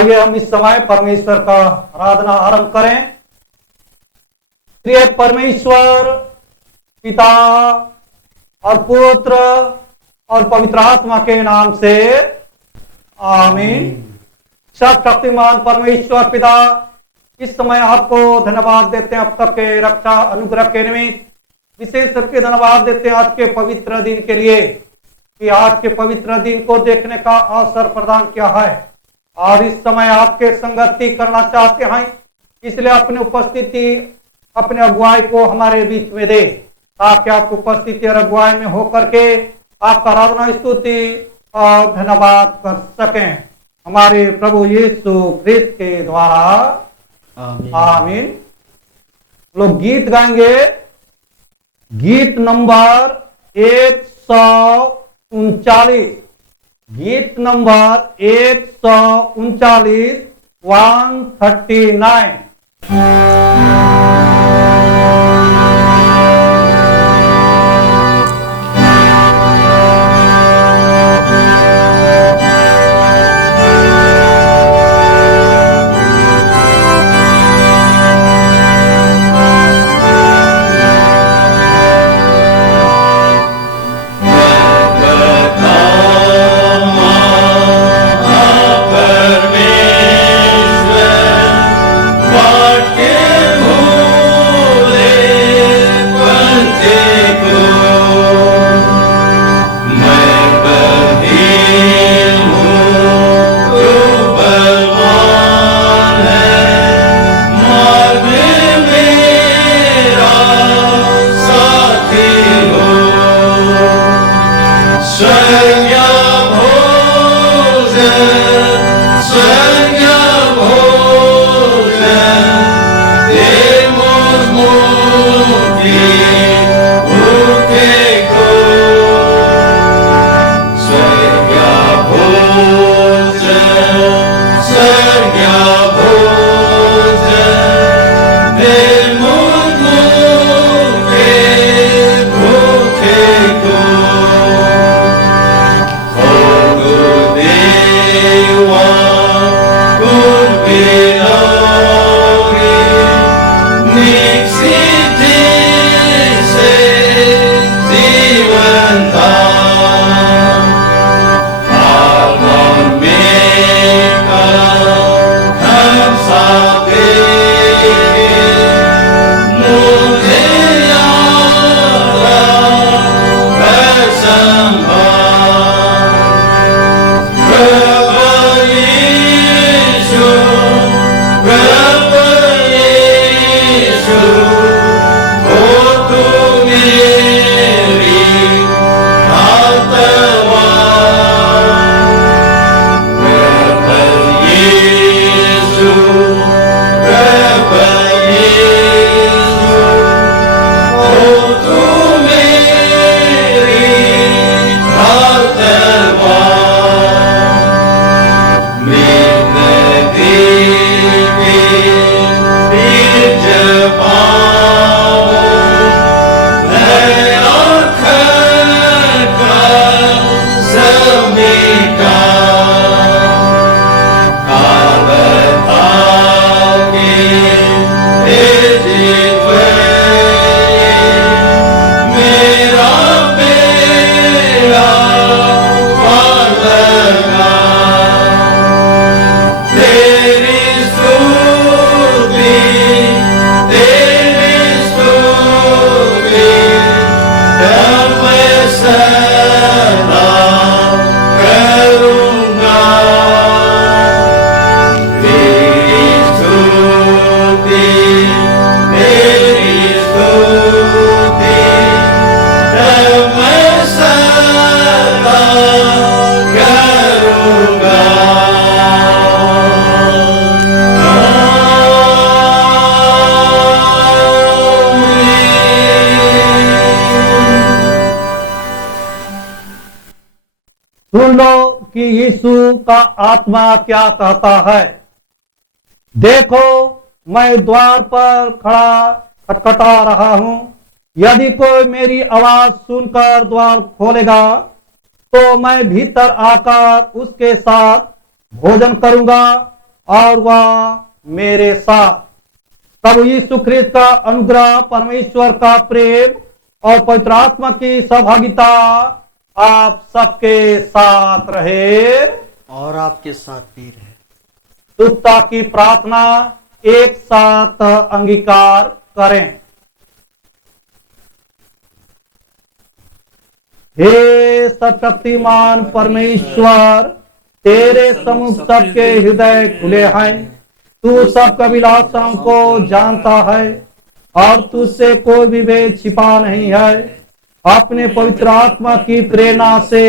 आइए हम इस समय परमेश्वर का आराधना आरंभ करें। प्रिय परमेश्वर पिता और पुत्र और पवित्र आत्मा के नाम से आमीन। सर्वशक्तिमान परमेश्वर पिता, इस समय आपको धन्यवाद देते हैं अब तक के रक्षा अनुग्रह के निमित्त। विशेष करके धन्यवाद देते हैं आज के पवित्र दिन के लिए कि आज के पवित्र दिन को देखने का अवसर प्रदान किया है और इस समय आपके संगति करना चाहते हैं, इसलिए अपनी उपस्थिति अपने अगुवाई को हमारे बीच में दे ताकि आपकी उपस्थिति और अगुवाई में होकर के आपका आराधना स्तुति और धन्यवाद कर सकें हमारे प्रभु यीशु ख्रिस्त के द्वारा आमीन। लोग गीत गाएंगे। गीत नंबर 139, गीत नंबर 139, 139। सुन लो कि यीशु का आत्मा क्या कहता है। देखो, मैं द्वार पर खड़ा खटखटा रहा हूं। यदि कोई मेरी आवाज सुनकर द्वार खोलेगा तो मैं भीतर आकर उसके साथ भोजन करूंगा और वह मेरे साथ। प्रभु यीशु ख्रीस्त का अनुग्रह, परमेश्वर का प्रेम और पवित्र आत्मा की सहभागिता आप सबके साथ रहे और आपके साथ भी रहे। सुस्ता की प्रार्थना एक साथ अंगीकार करें। हे सर्वशक्तिमान परमेश्वर, तेरे सम्मुख सबके हृदय खुले हैं। तू सबका अभिलाषाओं को जानता है और तुझसे कोई भी भेद छिपा नहीं है। अपने पवित्र आत्मा की प्रेरणा से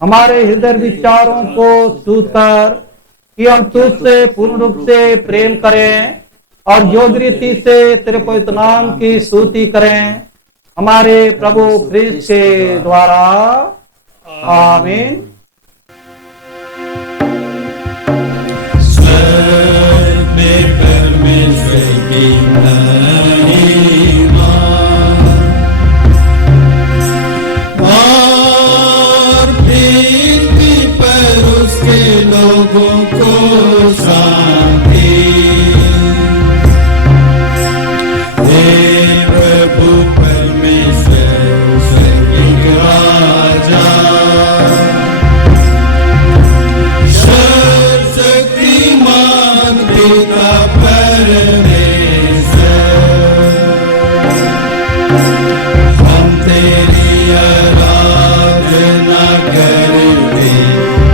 हमारे हृदय विचारों को शुद्ध कर कि हम तुझसे पूर्ण रूप से प्रेम करें और योग्य रीति से तेरे पवित्र नाम की स्तुति करें, हमारे प्रभु ख्रीस्त के द्वारा। आमीन। स्वर्ग में परमेश्वर की महिमा और पृथ्वी पर उसके लोगों को शांति। हे प्रभु परमेश्वर स्वर्ग राजा, शक्तिमान पिता परमेश्वर, हम तेरी आराधना करते,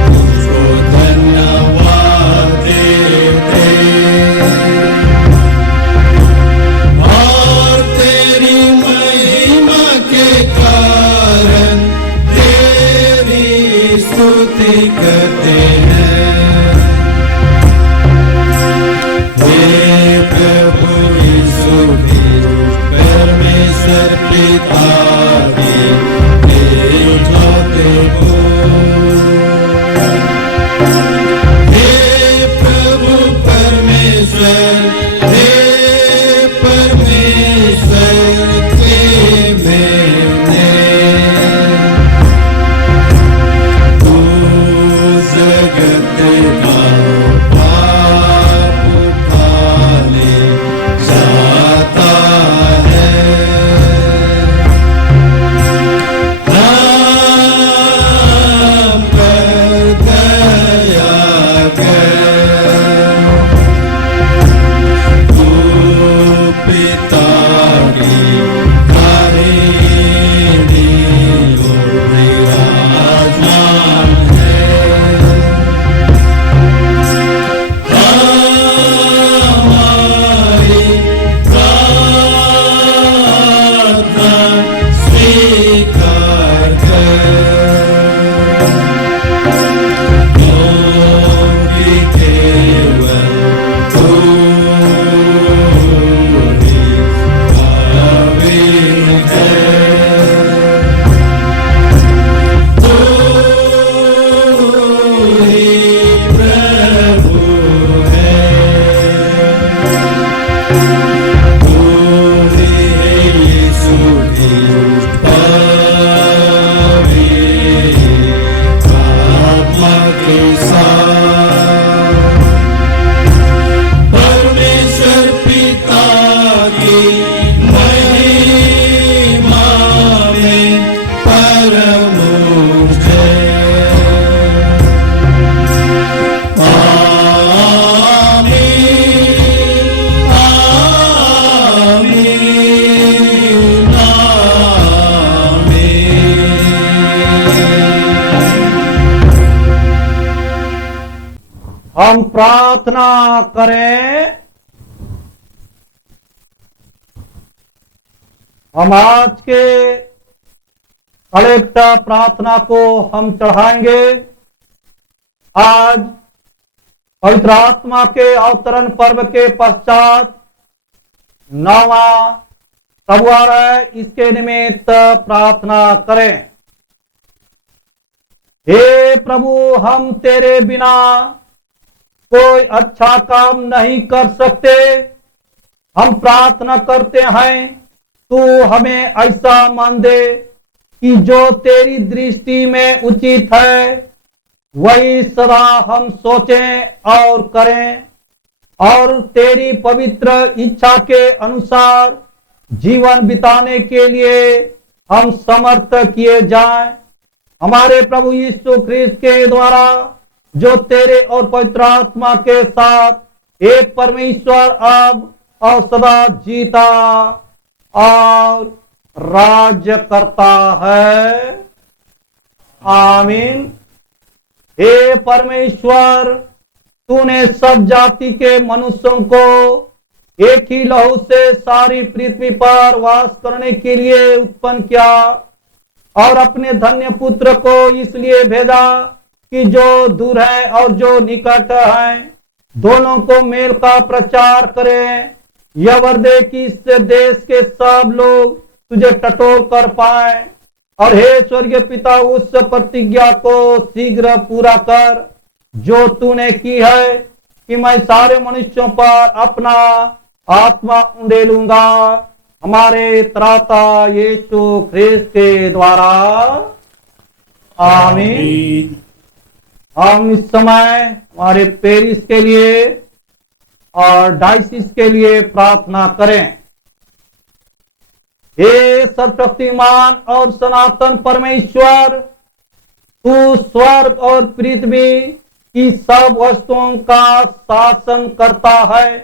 तुझको धन्यवाद देते और तेरी महिमा के कारण तेरी स्तुति करते हैं। हे प्रभु यीशु ख्रीस्त परमेश्वर पिता के इकलौते पुत्र, हे प्रभु परमेश्वर, हे परमेश्वर के मेरे, तू जगत का पाप उठा ले जाता है। हम पर दया कर, तू पिता की कारिणी विराजमान है। हमारी प्रार्थना स्वीकार कर, क्योंकि केवल तू ही काबिल है। तू ही प्रभु है, तू ही यीशु ख्रीस्त पवित्र आत्मा के साथ परमेश्वर पिता की महिमा में परम है। आमीन, आमीन, आमीन। हम प्रार्थना करें। हम आज के कलेक्ट प्रार्थना को हम चढ़ाएंगे। आज पवित्र आत्मा के अवतरण पर्व के पश्चात 9वां तबवार है, इसके निमित्त प्रार्थना करें। हे प्रभु, हम तेरे बिना कोई अच्छा काम नहीं कर सकते। हम प्रार्थना करते हैं तू हमें ऐसा मान दे कि जो तेरी दृष्टि में उचित है वही सदा हम सोचें और करें। और तेरी पवित्र इच्छा के अनुसार जीवन बिताने के लिए हम समर्थ किए जाएं। हमारे प्रभु यीशु ख्रीस्त के द्वारा जो तेरे और पवित्र आत्मा के साथ एक परमेश्वर अब और सदा जीता और राज्य करता है। आमीन। हे परमेश्वर, तूने सब जाति के मनुष्यों को एक ही लहू से सारी पृथ्वी पर वास करने के लिए उत्पन्न किया और अपने धन्य पुत्र को इसलिए भेजा कि जो दूर है और जो निकट है दोनों को मेल का प्रचार करें। यह वर दे कि इस देश के सब लोग तुझे टटोल कर पाए। और हे स्वर्गीय पिता, उस प्रतिज्ञा को शीघ्र पूरा कर जो तूने की है कि मैं सारे मनुष्यों पर अपना आत्मा उंडेलूंगा। हमारे त्राता यीशु ख्रीस्त के द्वारा। आमीन। हम इस समय हमारे पेरिस के लिए और डायसिस के लिए प्रार्थना करें। हे सर्वशक्तिमान और सनातन परमेश्वर, तू स्वर्ग और पृथ्वी की सब वस्तुओं का शासन करता है।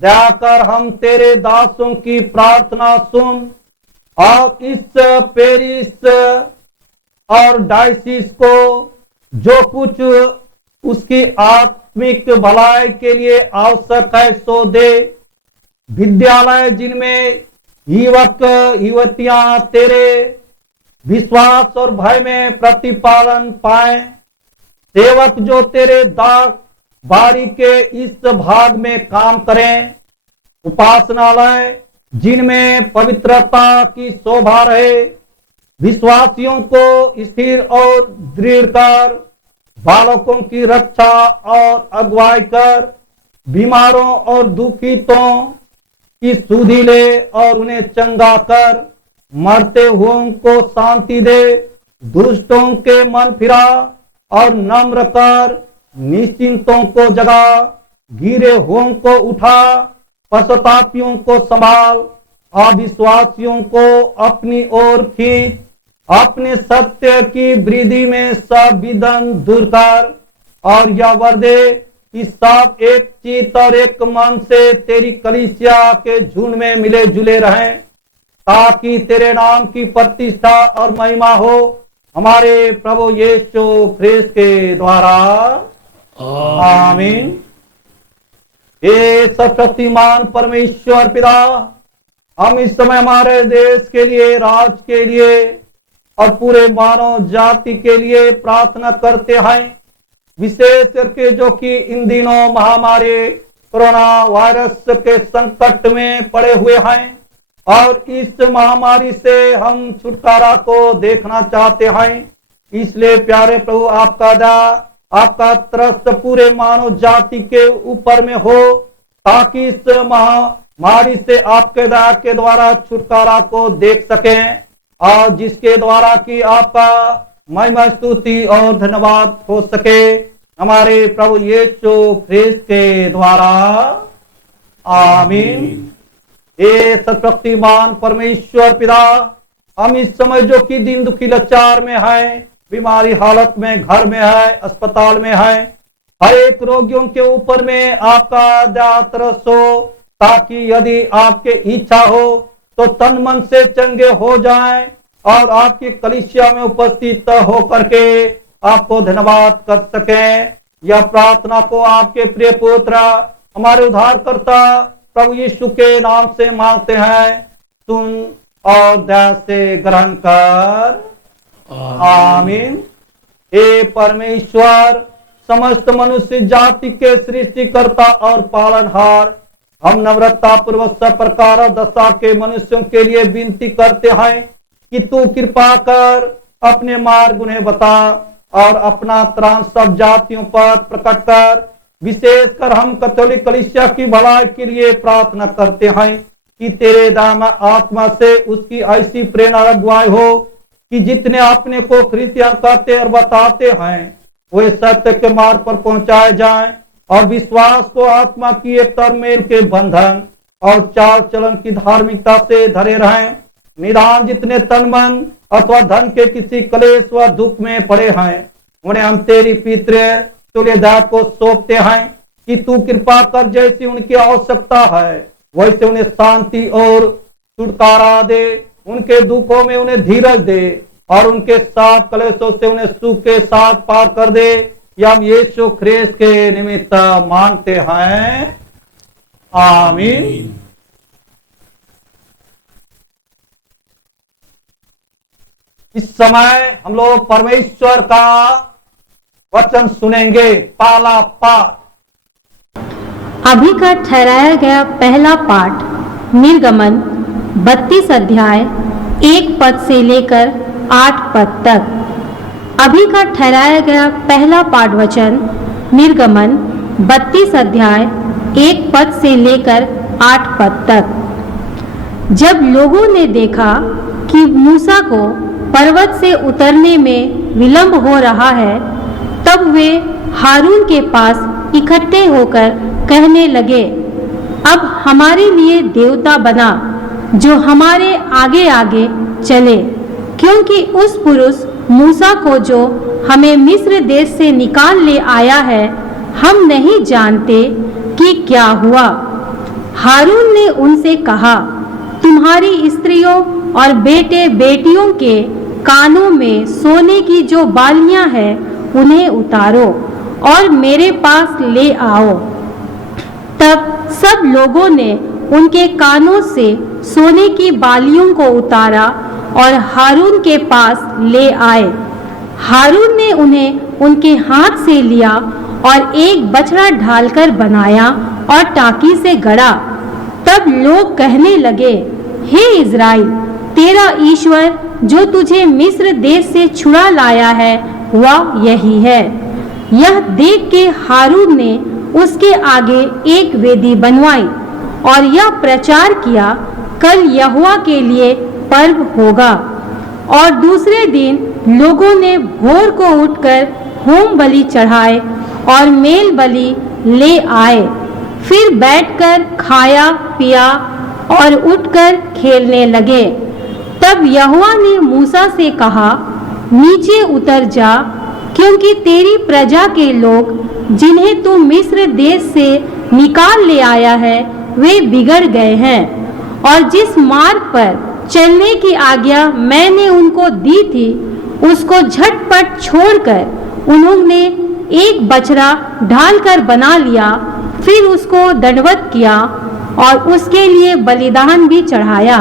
दया कर हम तेरे दासों की प्रार्थना सुन और इस पेरिस और डायसिस को जो कुछ उसकी आत्मिक भलाई के लिए आवश्यक है सो दे। विद्यालय जिनमें युवक युवतियां तेरे विश्वास और भय में प्रतिपालन पाए। सेवक जो तेरे दाग बारी के इस भाग में काम करें। उपासनालय जिनमें पवित्रता की शोभा रहे। विश्वासियों को स्थिर और दृढ़ कर, बालकों की रक्षा और अगुवाई कर, बीमारों और दुखितों की सुधि ले और उन्हें चंगा कर, मरते हुओं को शांति दे, दुष्टों के मन फिरा और नम्र कर, निश्चिंतों को जगा, गिरे हुओं को उठा, पश्चातापियों को संभाल, अविश्वासियों को अपनी ओर खींच, अपने सत्य की वृद्धि में सब विघ्न दूर कर। और यह वर दे कि सब एक चित्त और एक मन से तेरी कलीसिया के झुंड में मिले जुले रहें, ताकि तेरे नाम की प्रतिष्ठा और महिमा हो। हमारे प्रभु यीशु ख्रीस्त के द्वारा। आमीन। हे सर्वशक्तिमान परमेश्वर पिता, हम इस समय हमारे देश के लिए, राज्य के लिए और पूरे मानव जाति के लिए प्रार्थना करते हैं। विशेष करके जो कि इन दिनों महामारी कोरोना वायरस के संकट में पड़े हुए हैं और इस महामारी से हम छुटकारा को देखना चाहते हैं। इसलिए प्यारे प्रभु, आपका दया, आपका तरस पूरे मानव जाति के ऊपर में हो, ताकि इस महामारी से आपके दया के द्वारा छुटकारा को देख सकें और जिसके द्वारा कि आपका महिमा, स्तुति और धन्यवाद हो सके। हमारे प्रभु यीशु ख्रीस्त के द्वारा। आमीन। हे सर्वशक्तिमान परमेश्वर पिता, हम इस समय जो कि दिन दुखी लाचार में है, बीमारी हालत में घर में है, अस्पताल में है, हर एक रोगियों के ऊपर में आपका दया तरस हो, ताकि यदि आपके इच्छा हो तो तन मन से चंगे हो जाएं और आपकी कलीसिया में उपस्थित हो करके आपको धन्यवाद कर सकें। यह प्रार्थना को आपके प्रिय पुत्र हमारे उद्धारकर्ता प्रभु यीशु के नाम से मांगते हैं। सुन और दया से ग्रहण कर। आमीन। हे परमेश्वर, समस्त मनुष्य जाति के सृष्टिकर्ता और पालनहार, हम नम्रता पूर्वक सब प्रकार दशा के मनुष्यों के लिए विनती करते हैं कि तू कृपा कर अपने मार्ग उन्हें बता और अपना त्राण सब जातियों पर प्रकट कर। विशेषकर हम कैथोलिक कलीसिया की भलाई के लिए प्रार्थना करते हैं कि तेरे दाम आत्मा से उसकी ऐसी प्रेरणा अगुवाई हो कि जितने अपने को क्रिश्चियन कहते और बताते हैं वे सत्य के मार्ग पर पहुंचाए जाएं और विश्वास को आत्मा की एक तरमेल के बंधन और चाल चलन की धार्मिकता से धरे रहें। निदान जितने तन मन अथवा धन के किसी क्लेश व दुख में पड़े हैं, उन्हें हम तेरी पितृ तुल्यदात को सौंपते हैं कि तू कृपा कर जैसी उनकी आवश्यकता है वैसे उन्हें शांति और छुटकारा दे। उनके दुखों में उन्हें धीरज दे और उनके साथ क्लेशों से उन्हें सुख के साथ पार कर दे। यह हम यीशु ख्रीस्त के निमित्त मांगते हैं, आमीन। इस समय हम लोग परमेश्वर का वचन सुनेंगे। पहला पाठ अभी का ठहराया गया पहला पाठ निर्गमन 32 अध्याय 1 पद से लेकर 8 पद तक। अभी का ठहराया गया पहला पाठ वचन निर्गमन 32 अध्याय 1 पद से लेकर 8 पद तक। जब लोगों ने देखा कि मूसा को पर्वत से उतरने में विलंब हो रहा है, तब वे हारून के पास इकट्ठे होकर कहने लगे, अब हमारे लिए देवता बना जो हमारे आगे आगे चले, क्योंकि उस पुरुष मूसा को जो हमें मिस्र देश से निकाल ले आया है, हम नहीं जानते कि क्या हुआ। हारून ने उनसे कहा, तुम्हारी स्त्रियों और बेटे बेटियों के कानों में सोने की जो बालियां हैं उन्हें उतारो और मेरे पास ले आओ। तब सब लोगों ने उनके कानों से सोने की बालियों को उतारा और हारून के पास ले आए। हारून ने उन्हें उनके हाथ से लिया और एक बछड़ा ढालकर बनाया और टाकी से गड़ा। तब लोग कहने लगे, हे इज़राइल, तेरा ईश्वर जो तुझे मिस्र देश से छुड़ा लाया है वह यही है। यह देख के हारून ने उसके आगे एक वेदी बनवाई और यह प्रचार किया, कल यहोवा के लिए पर्व होगा। और दूसरे दिन लोगों ने भोर को उठकर होम बलि चढ़ाए और मेल बलि ले आए। फिर बैठकर खाया पिया और उठकर खेलने लगे। तब यहोवा ने मूसा से कहा, नीचे उतर जा, क्योंकि तेरी प्रजा के लोग जिन्हें तू मिस्र देश से निकाल ले आया है वे बिगड़ गए हैं। और जिस मार्ग पर चलने की आज्ञा मैंने उनको दी थी उसको झटपट छोड़कर उन्होंने एक बछड़ा ढालकर बना लिया। फिर उसको दंडवत किया और उसके लिए बलिदान भी चढ़ाया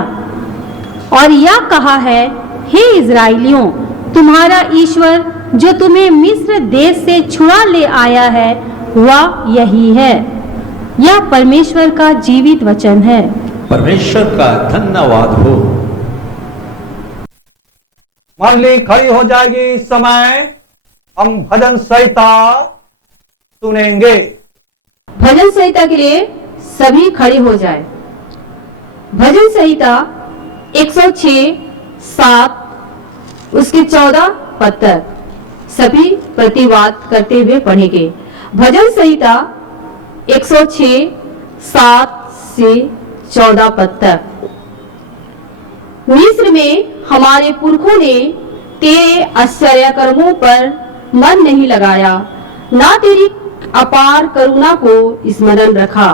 और यह कहा है, हे इज़राइलियों, तुम्हारा ईश्वर जो तुम्हें मिस्र देश से छुड़ा ले आया है वह यही है। यह परमेश्वर का जीवित वचन है। परमेश्वर का धन्यवाद हो। मंडली खड़ी हो जाएगी। इस समय हम भजन संहिता सुनेंगे। भजन संहिता के लिए सभी खड़े हो जाए। भजन संहिता 106, 7 उसके 14 पद तक सभी प्रतिवाद करते हुए पढ़ेंगे। भजन संहिता 106, 7 से 14 पद तक। मिस्र में हमारे पुरखों ने तेरे आश्चर्य कर्मों पर मन नहीं लगाया, ना तेरी अपार करुणा को स्मरण रखा।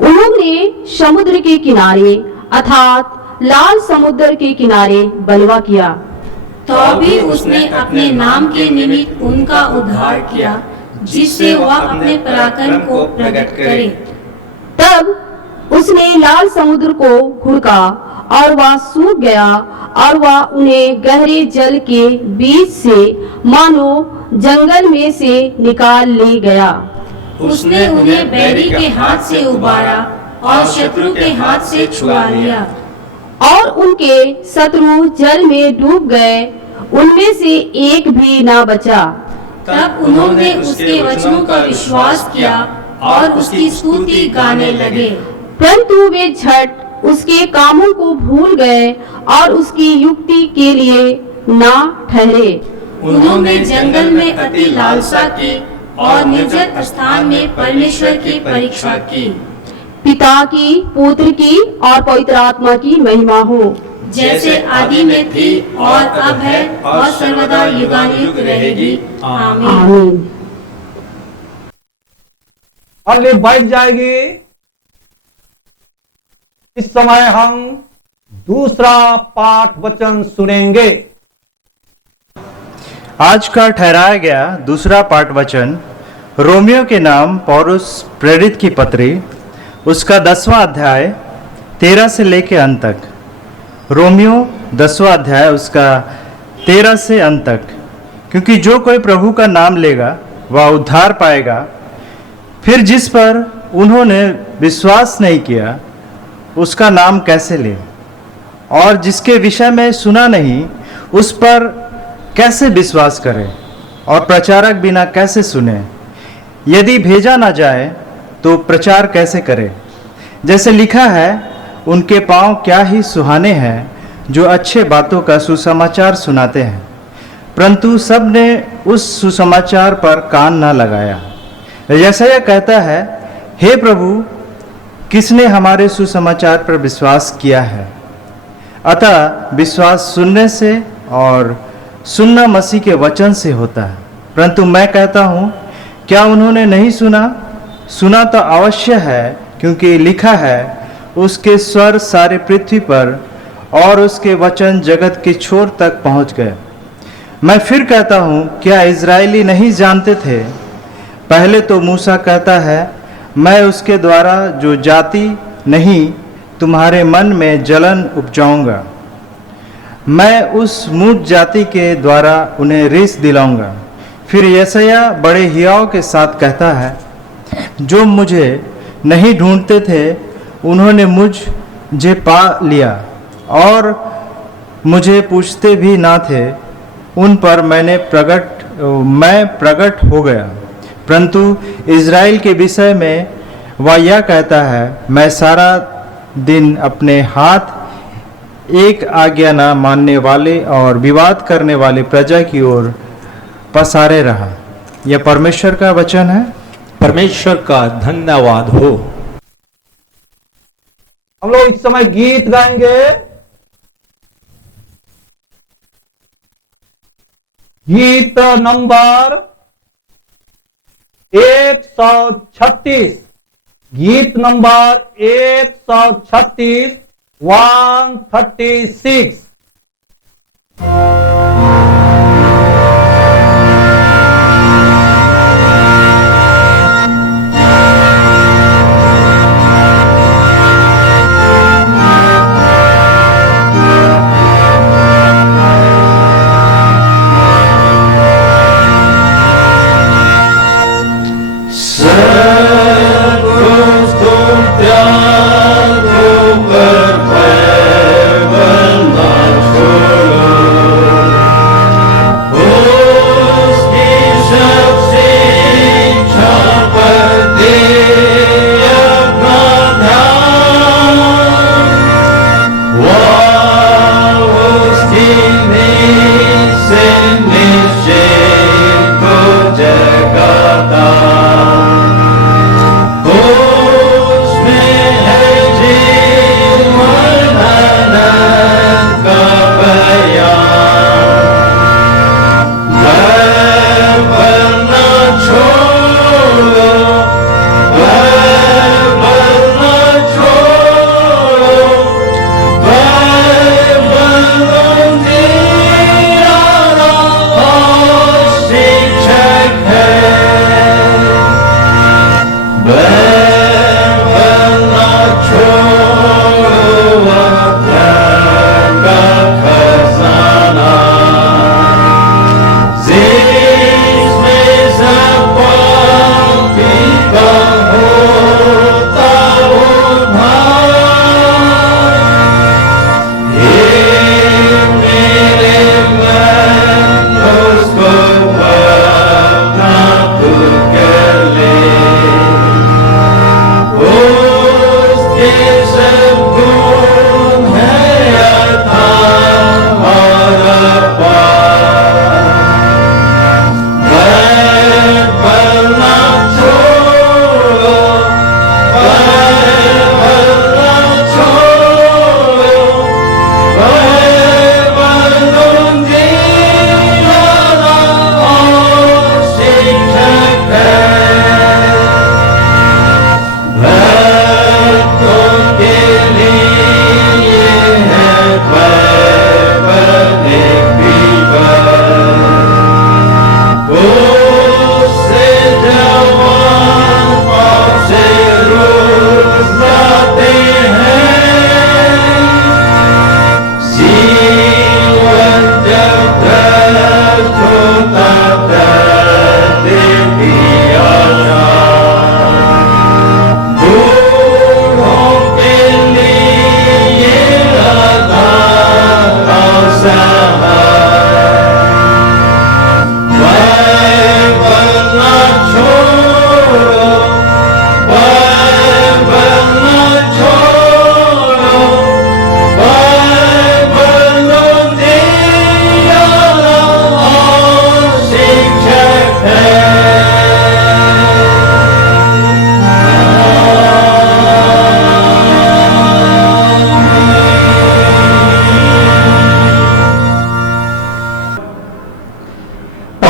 उन्होंने समुद्र के किनारे अर्थात लाल समुद्र के किनारे बलवा किया, तो भी उसने अपने नाम के निमित्त उनका उद्धार किया, जिससे वह अपने पराक्रम को प्रकट करे। तब उसने लाल समुद्र को घुड़का और वह सूख गया और वह उन्हें गहरे जल के बीच से मानो जंगल में से निकाल ले गया। उसने उन्हें बैरी के हाथ से उबारा और शत्रु के हाथ से छुड़ा लिया। और उनके शत्रु जल में डूब गए, उनमें से एक भी ना बचा। तब उन्होंने उसके वचनों का विश्वास किया और उसकी स्तुति गाने लगे। परंतु वे झट उसके कामों को भूल गए और उसकी युक्ति के लिए ना ठहरे। उन्होंने जंगल में अति लालसा की और निर्जन स्थान में परमेश्वर की परीक्षा की। पिता की, पुत्र की और पवित्र आत्मा की महिमा हो, जैसे आदि में थी और अब है और सर्वदा युगानुयुग रहेगी। आमीन। आमीन। हल्ली बैठ जाएगी। इस समय हम दूसरा पाठ वचन सुनेंगे। आज का ठहराया गया दूसरा पाठ वचन रोमियो के नाम पौलुस प्रेरित की पत्री, उसका 10वां अध्याय 13 से लेकर अंत तक। रोमियो 10वां अध्याय उसका 13 से अंत तक। क्योंकि जो कोई प्रभु का नाम लेगा वह उद्धार पाएगा। फिर जिस पर उन्होंने विश्वास नहीं किया उसका नाम कैसे ले, और जिसके विषय में सुना नहीं उस पर कैसे विश्वास करें, और प्रचारक बिना कैसे सुने। यदि भेजा ना जाए तो प्रचार कैसे करे। जैसे लिखा है, उनके पांव क्या ही सुहाने हैं जो अच्छे बातों का सुसमाचार सुनाते हैं, परंतु सब ने उस सुसमाचार पर कान न लगाया। यशायाह कहता है, हे प्रभु, किसने हमारे सुसमाचार पर विश्वास किया है। अतः विश्वास सुनने से और सुनना मसीह के वचन से होता है। परंतु मैं कहता हूँ, क्या उन्होंने नहीं सुना? सुना तो अवश्य है, क्योंकि लिखा है, उसके स्वर सारे पृथ्वी पर और उसके वचन जगत के छोर तक पहुँच गए। मैं फिर कहता हूँ, क्या इजरायली नहीं जानते थे? पहले तो मूसा कहता है, मैं उसके द्वारा जो जाति नहीं तुम्हारे मन में जलन उपजाऊंगा, मैं उस मूढ़ जाति के द्वारा उन्हें रिस दिलाऊंगा। फिर यशायाह बड़े हियाव के साथ कहता है, जो मुझे नहीं ढूंढते थे उन्होंने मुझे पा लिया, और मुझे पूछते भी ना थे उन पर मैं प्रकट हो गया। परंतु इज़राइल के विषय में वह यह कहता है, मैं सारा दिन अपने हाथ एक आज्ञा न मानने वाले और विवाद करने वाले प्रजा की ओर पसारे रहा। यह परमेश्वर का वचन है। परमेश्वर का धन्यवाद हो। हम लोग इस समय गीत गाएंगे। गीत नंबर 136। गीत नंबर 136 136। त्यागो कर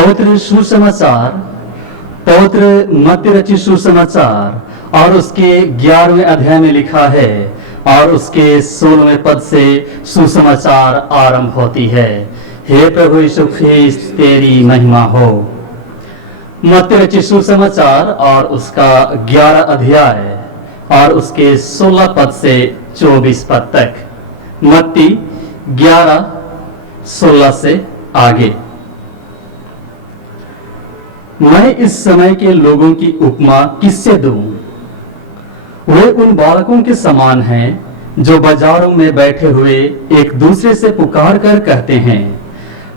पवित्र सुसमाचार, पवित्र मत्ती रचित सुसमाचार और उसके 11वें अध्याय में लिखा है और उसके 16वें पद से सुसमाचार आरंभ होती है। हे प्रभु यीशु ख्रीस्त तेरी महिमा हो। मत्ती रचित सुसमाचार और उसका 11 अध्याय और उसके 16 पद से 24 पद तक। मत्ती 11:16 से आगे। मैं इस समय के लोगों की उपमा किससे दूं? वे उन बालकों के समान हैं जो बाजारों में बैठे हुए एक दूसरे से पुकार कर कहते हैं,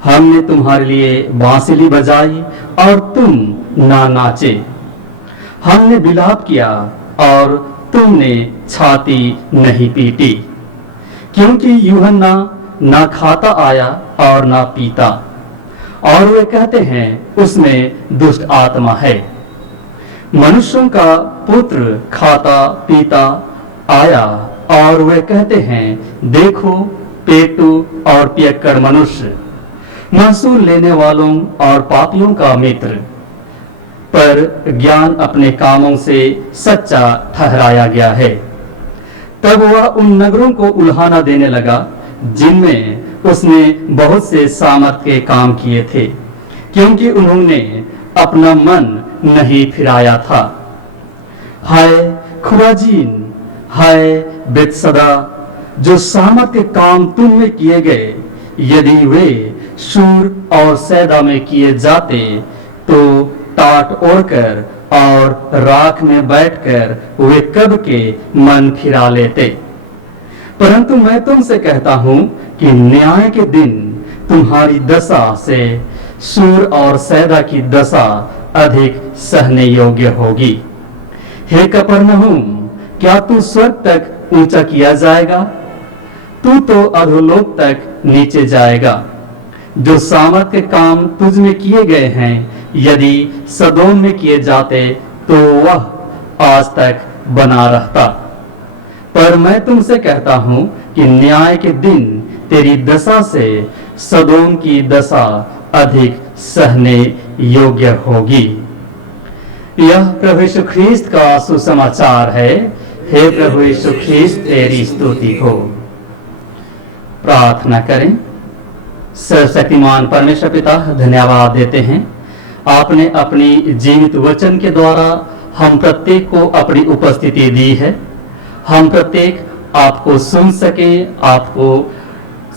हमने तुम्हारे लिए बांसुरी बजाई और तुम ना नाचे, हमने विलाप किया और तुमने छाती नहीं पीटी। क्योंकि यूहन्ना ना खाता आया और ना पीता, और वे कहते हैं उसमें दुष्ट आत्मा है। मनुष्यों का पुत्र खाता पीता आया और वे कहते हैं, देखो पेटू और पियक्कड़ मनुष्य, महसूल लेने वालों और पापियों का मित्र। पर ज्ञान अपने कामों से सच्चा ठहराया गया है। तब वह उन नगरों को उल्हाना देने लगा जिनमें उसने बहुत से सामर्थ के काम किए थे, क्योंकि उन्होंने अपना मन नहीं फिराया था। हाय खुराजीन, हाय बेतसदा, जो सामर्थ के काम तुम में किए गए, यदि वे सूर और सैदा में किए जाते तो टाट ओढ़कर और राख में बैठकर वे कब के मन फिरा लेते। परंतु मैं तुमसे कहता हूं कि न्याय के दिन तुम्हारी दशा से सूर और सैदा की दशा अधिक सहने योग्य होगी। हे कफरनहूम, क्या तू स्वर्ग तक ऊंचा किया जाएगा? तू तो अधोलोक तक नीचे जाएगा। जो सामर्थ के काम तुझ में किए गए हैं, यदि सदोम में किए जाते तो वह आज तक बना रहता। पर मैं तुमसे कहता हूं कि न्याय के दिन तेरी दशा से सदोम की दशा अधिक सहने योग्य होगी। यह प्रभु यीशु ख्रीस्त का सुसमाचार है। हे प्रभु यीशु ख्रीस्त तेरी स्तुति हो। प्रार्थना करें। सर्वशक्तिमान परमेश्वर पिता, धन्यवाद देते हैं, आपने अपनी जीवित वचन के द्वारा हम प्रत्येक को अपनी उपस्थिति दी है। हम प्रत्येक आपको सुन सकें, आपको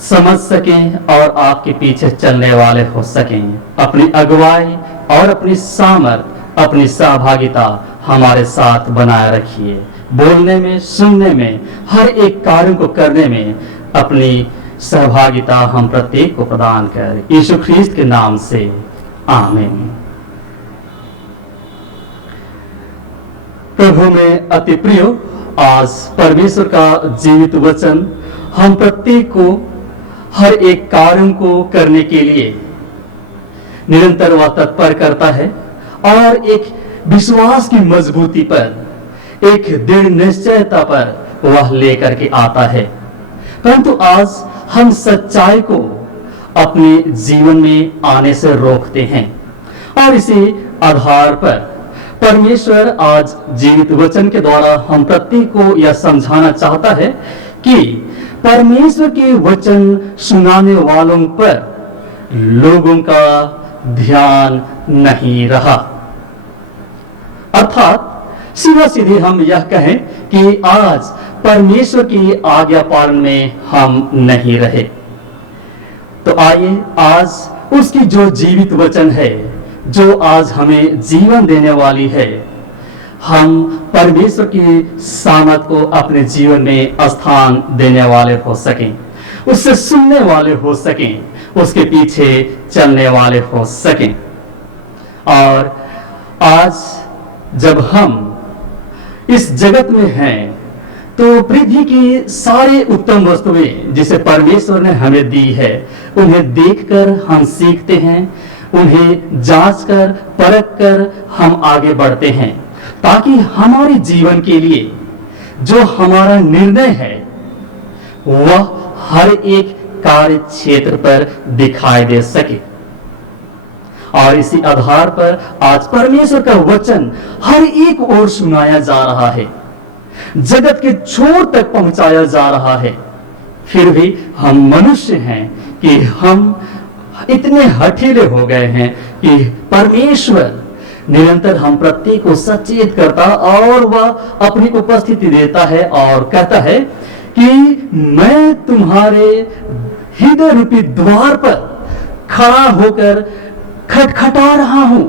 समझ सकें और आपके पीछे चलने वाले हो सकें। अपनी अगुवाई और अपनी सामर्थ, अपनी सहभागिता हमारे साथ बनाए रखिए। बोलने में, सुनने में, हर एक कार्य को करने में अपनी सहभागिता हम प्रत्येक को प्रदान कर, यीशु ख्रीस्त के नाम से आमीन। प्रभु में अति प्रिय, आज परमेश्वर का जीवित वचन हम प्रत्येक को हर एक कार्य को करने के लिए निरंतर वह तत्पर करता है और एक विश्वास की मजबूती पर, एक दृढ़ निश्चयता पर वह लेकर के आता है। परंतु आज हम सच्चाई को अपने जीवन में आने से रोकते हैं और इसी आधार पर परमेश्वर आज जीवित वचन के द्वारा हम प्रत्येक को यह समझाना चाहता है कि परमेश्वर के वचन सुनाने वालों पर लोगों का ध्यान नहीं रहा। अर्थात सीधा सीधे हम यह कहें कि आज परमेश्वर की आज्ञा पालन में हम नहीं रहे। तो आइए आज उसकी जो जीवित वचन है, जो आज हमें जीवन देने वाली है, हम परमेश्वर की सामर्थ को अपने जीवन में स्थान देने वाले हो सकें, उससे सुनने वाले हो सकें, उसके पीछे चलने वाले हो सकें। और आज जब हम इस जगत में हैं तो पृथ्वी की सारे उत्तम वस्तुएं जिसे परमेश्वर ने हमें दी है, उन्हें देखकर हम सीखते हैं, उन्हें जांचकर परख कर हम आगे बढ़ते हैं, ताकि हमारे जीवन के लिए जो हमारा निर्णय है वह हर एक कार्य क्षेत्र पर दिखाई दे सके। और इसी आधार पर आज परमेश्वर का वचन हर एक ओर सुनाया जा रहा है, जगत के छोर तक पहुंचाया जा रहा है। फिर भी हम मनुष्य हैं कि हम इतने हठीले हो गए हैं कि परमेश्वर निरंतर हम प्रत्येक को सचेत करता और वह अपनी उपस्थिति देता है और कहता है कि मैं तुम्हारे हृदय रूपी द्वार पर खड़ा होकर खटखटा रहा हूं,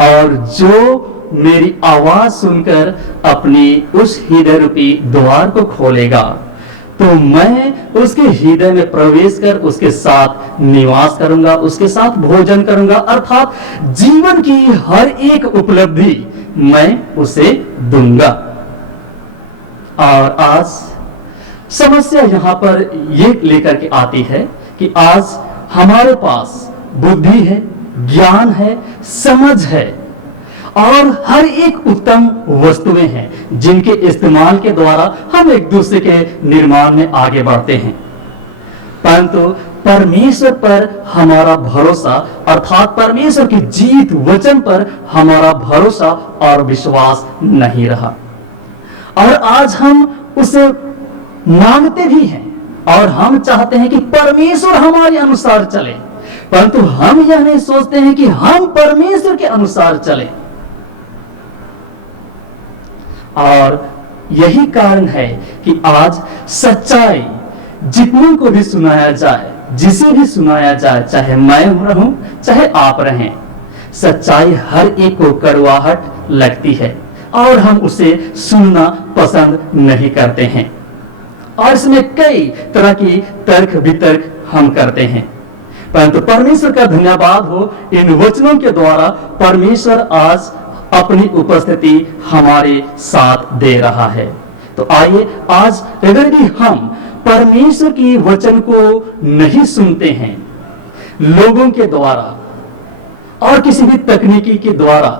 और जो मेरी आवाज सुनकर अपनी उस हृदय रूपी द्वार को खोलेगा तो मैं उसके हृदय में प्रवेश कर उसके साथ निवास करूंगा, उसके साथ भोजन करूंगा, अर्थात जीवन की हर एक उपलब्धि मैं उसे दूंगा। और आज समस्या यहां पर ये लेकर के आती है कि आज हमारे पास बुद्धि है, ज्ञान है, समझ है और हर एक उत्तम वस्तुएं हैं जिनके इस्तेमाल के द्वारा हम एक दूसरे के निर्माण में आगे बढ़ते हैं, परंतु परमेश्वर पर हमारा भरोसा अर्थात परमेश्वर की जीत वचन पर हमारा भरोसा और विश्वास नहीं रहा। और आज हम उसे मांगते भी हैं और हम चाहते हैं कि परमेश्वर हमारे अनुसार चले, परंतु हम यह नहीं सोचते हैं कि हम परमेश्वर के अनुसार चले। और यही कारण है कि आज सच्चाई जितने को भी सुनाया जाए, जिसे भी सुनाया जाए, चाहे मैं रहूं चाहे आप रहें, सच्चाई हर एक को कड़वाहट लगती है और हम उसे सुनना पसंद नहीं करते हैं। और इसमें कई तरह की तर्क वितर्क हम करते हैं, परंतु परमेश्वर का धन्यवाद हो, इन वचनों के द्वारा परमेश्वर आज अपनी उपस्थिति हमारे साथ दे रहा है। तो आइए आज अगर भी हम परमेश्वर की वचन को नहीं सुनते हैं, लोगों के द्वारा और किसी भी तकनीकी के द्वारा,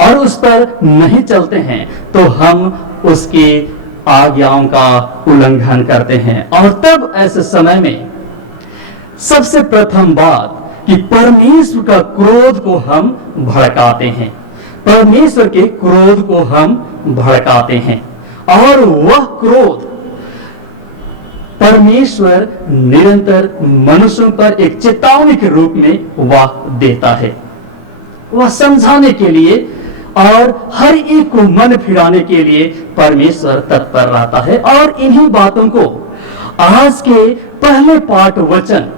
और उस पर नहीं चलते हैं, तो हम उसकी आज्ञाओं का उल्लंघन करते हैं। और तब ऐसे समय में सबसे प्रथम बात कि परमेश्वर का क्रोध को हम भड़काते हैं, परमेश्वर के क्रोध को हम भड़काते हैं। और वह क्रोध परमेश्वर निरंतर मनुष्यों पर एक चेतावनी के रूप में वह देता है, वह समझाने के लिए और हर एक को मन फिराने के लिए परमेश्वर तत्पर रहता है। और इन्हीं बातों को आज के पहले पाठ वचन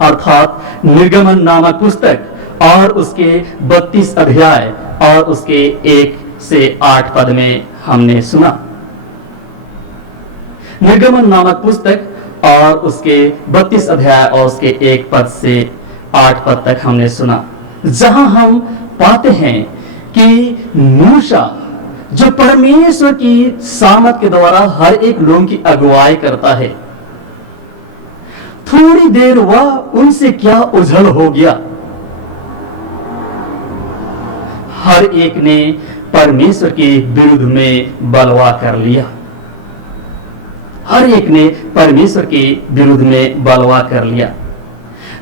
अर्थात निर्गमन नामक पुस्तक और उसके 32 अध्याय और उसके 1 से 8 पद में हमने सुना। निर्गमन नामक पुस्तक और उसके 32 अध्याय और उसके 1 पद से 8 पद तक हमने सुना, जहां हम पाते हैं कि मूसा जो परमेश्वर की सामत के द्वारा हर एक लोगों की अगुवाई करता है, थोड़ी देर वह उनसे क्या उझल हो गया। हर एक ने परमेश्वर के विरुद्ध में बलवा कर लिया, हर एक ने परमेश्वर के विरुद्ध में बलवा कर लिया,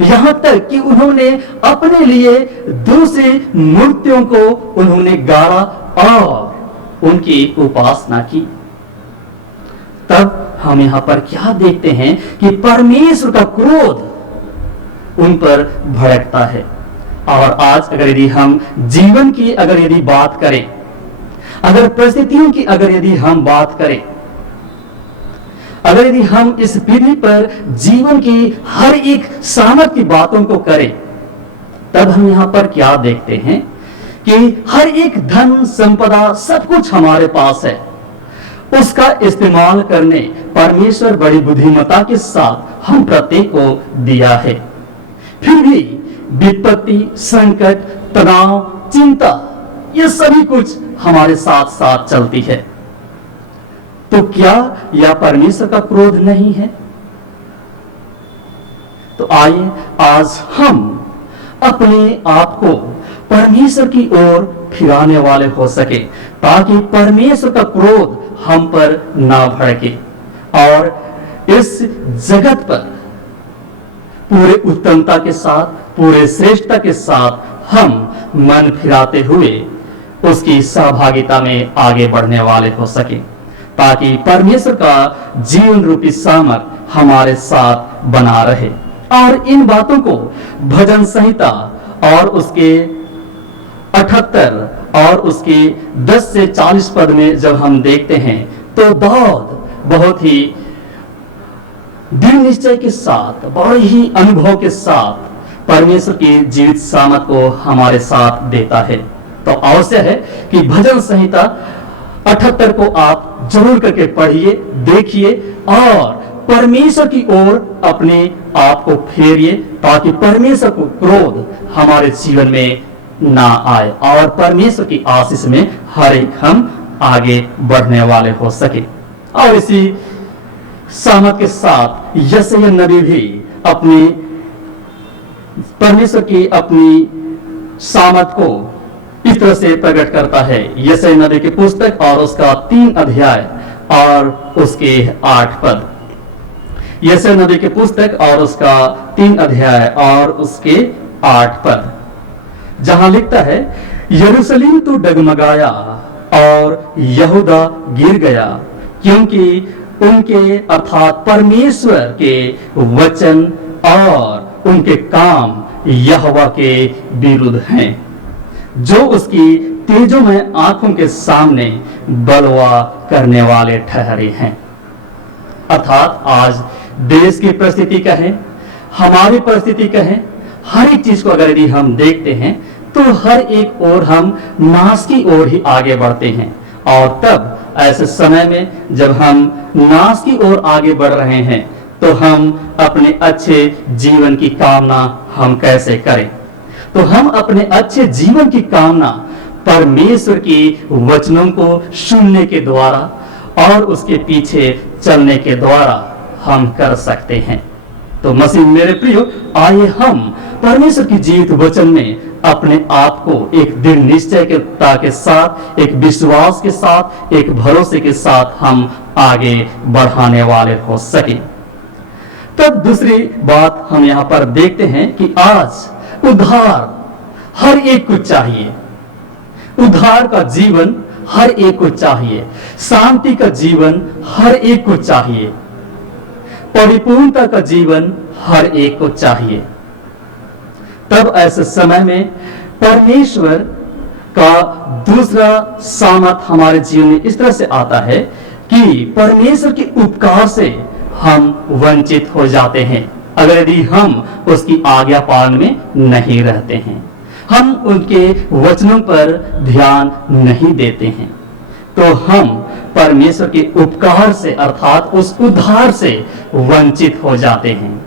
यहां तक कि उन्होंने अपने लिए दूसरी मूर्तियों को उन्होंने गाड़ा और उनकी उपासना की। तब हम यहां पर क्या देखते हैं कि परमेश्वर का क्रोध उन पर भड़कता है। और आज अगर यदि हम जीवन की अगर यदि बात करें, अगर परिस्थितियों की अगर यदि हम बात करें, अगर यदि हम इस पीढ़ी पर जीवन की हर एक सामर्थ की बातों को करें, तब हम यहां पर क्या देखते हैं कि हर एक धन संपदा सब कुछ हमारे पास है, उसका इस्तेमाल करने परमेश्वर बड़ी बुद्धिमत्ता के साथ हम प्रत्येक को दिया है। फिर भी विपत्ति, संकट, तनाव, चिंता, ये सभी कुछ हमारे साथ साथ चलती है। तो क्या यह परमेश्वर का क्रोध नहीं है? तो आइए आज हम अपने आप को परमेश्वर की ओर फिराने वाले हो सके, ताकि परमेश्वर का क्रोध हम पर ना भड़के और इस जगत पर पूरे उत्तमता के साथ, पूरे श्रेष्ठता के साथ हम मन फिराते हुए उसकी सहभागिता में आगे बढ़ने वाले हो सके, ताकि परमेश्वर का जीवन रूपी सामर्थ हमारे साथ बना रहे। और इन बातों को भजन संहिता और उसके 78 और उसके 10 से 40 पद में जब हम देखते हैं तो दाऊद बहुत ही दृढ़ निश्चय के साथ, बड़े ही अनुभव के साथ परमेश्वर की जीवित सामर्थ को हमारे साथ देता है। तो आवश्यक है कि भजन संहिता 78 को आप जरूर करके पढ़िए, देखिए और परमेश्वर की ओर अपने आप को फेरिए, ताकि परमेश्वर को क्रोध हमारे जीवन में ना आए और परमेश्वर की आशीष में हर एक हम आगे बढ़ने वाले हो सके। और इसी सामर्थ के साथ यशायाह नबी भी अपनी परमेश्वर की अपनी सामर्थ को इस तरह से प्रकट करता है। यशायाह नबी की पुस्तक और उसका 3 अध्याय और उसके 8 पद। यशायाह नबी की पुस्तक और उसका 3 अध्याय और उसके 8 पद, जहां लिखता है, यरूशलेम तो डगमगाया और यहूदा गिर गया, क्योंकि उनके अर्थात परमेश्वर के वचन और उनके काम यहोवा के विरुद्ध हैं, जो उसकी तेजों में आंखों के सामने बलवा करने वाले ठहरे हैं। अर्थात आज देश की परिस्थिति कहें, हमारी परिस्थिति कहें, हर एक चीज को अगर यदि हम देखते हैं तो हर एक ओर हम नाश की ओर ही आगे बढ़ते हैं। और तब ऐसे समय में जब हम नाश की ओर आगे बढ़ रहे हैं तो हम अपने अच्छे जीवन की कामना हम कैसे करें? तो हम अपने अच्छे जीवन की कामना परमेश्वर की वचनों को सुनने के द्वारा और उसके पीछे चलने के द्वारा हम कर सकते हैं। तो मसीह मेरे प्रियो, आइए हम परमेश्वर की जीवित वचन में अपने आप को एक दृढ़ निश्चयता के साथ, एक विश्वास के साथ, एक भरोसे के साथ हम आगे बढ़ाने वाले हो सके। तब दूसरी बात हम यहाँ पर देखते हैं कि आज उद्धार हर एक को चाहिए। उद्धार का जीवन हर एक को चाहिए, शांति का जीवन हर एक को चाहिए, परिपूर्णता का जीवन हर एक को चाहिए। तब ऐसे समय में परमेश्वर का दूसरा सामर्थ हमारे जीवन में इस तरह से आता है कि परमेश्वर के उपकार से हम वंचित हो जाते हैं अगर यदि हम उसकी आज्ञा पालन में नहीं रहते हैं, हम उनके वचनों पर ध्यान नहीं देते हैं, तो हम परमेश्वर के उपकार से अर्थात उस उद्धार से वंचित हो जाते हैं।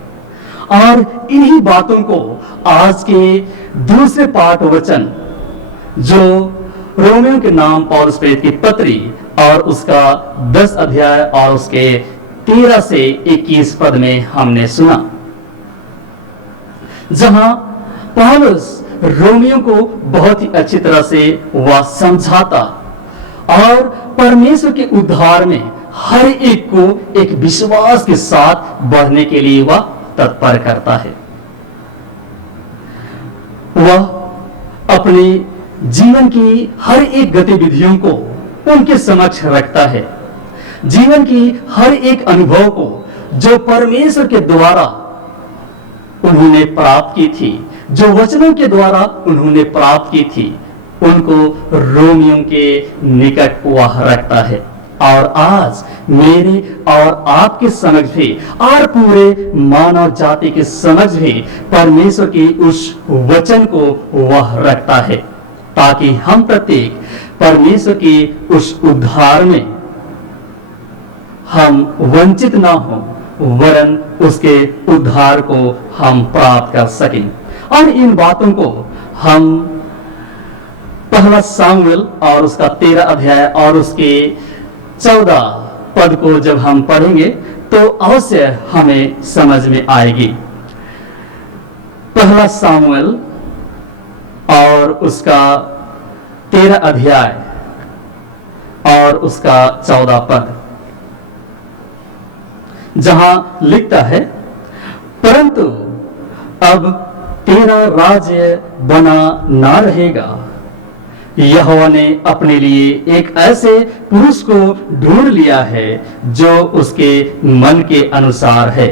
और इन्हीं बातों को आज के दूसरे पाठ वचन जो रोमियो के नाम पौलुस प्रेरित की पत्री और उसका 10 अध्याय और उसके 13 से 21 पद में हमने सुना, जहां पौलुस रोमियो को बहुत ही अच्छी तरह से वह समझाता और परमेश्वर के उद्धार में हर एक को एक विश्वास के साथ बढ़ने के लिए वह तत्पर करता है। वह अपने जीवन की हर एक गतिविधियों को उनके समक्ष रखता है, जीवन की हर एक अनुभव को जो परमेश्वर के द्वारा उन्होंने प्राप्त की थी, जो वचनों के द्वारा उन्होंने प्राप्त की थी, उनको रोमियों के निकट वह रखता है। और आज मेरे और आपके समझ भी और पूरे मानव जाति के समझ भी परमेश्वर की उस वचन को वह रखता है, ताकि हम प्रत्येक परमेश्वर की उस उद्धार में हम वंचित ना हो, वरन उसके उद्धार को हम प्राप्त कर सकें। और इन बातों को हम पहला सामुएल और उसका 13 अध्याय और उसके 14 पद को जब हम पढ़ेंगे तो अवश्य हमें समझ में आएगी। पहला सामुएल और उसका 13 अध्याय और उसका 14 पद, जहां लिखता है, परंतु अब तेरा राज्य बना ना रहेगा। यहोवा ने अपने लिए एक ऐसे पुरुष को ढूंढ लिया है जो उसके मन के अनुसार है,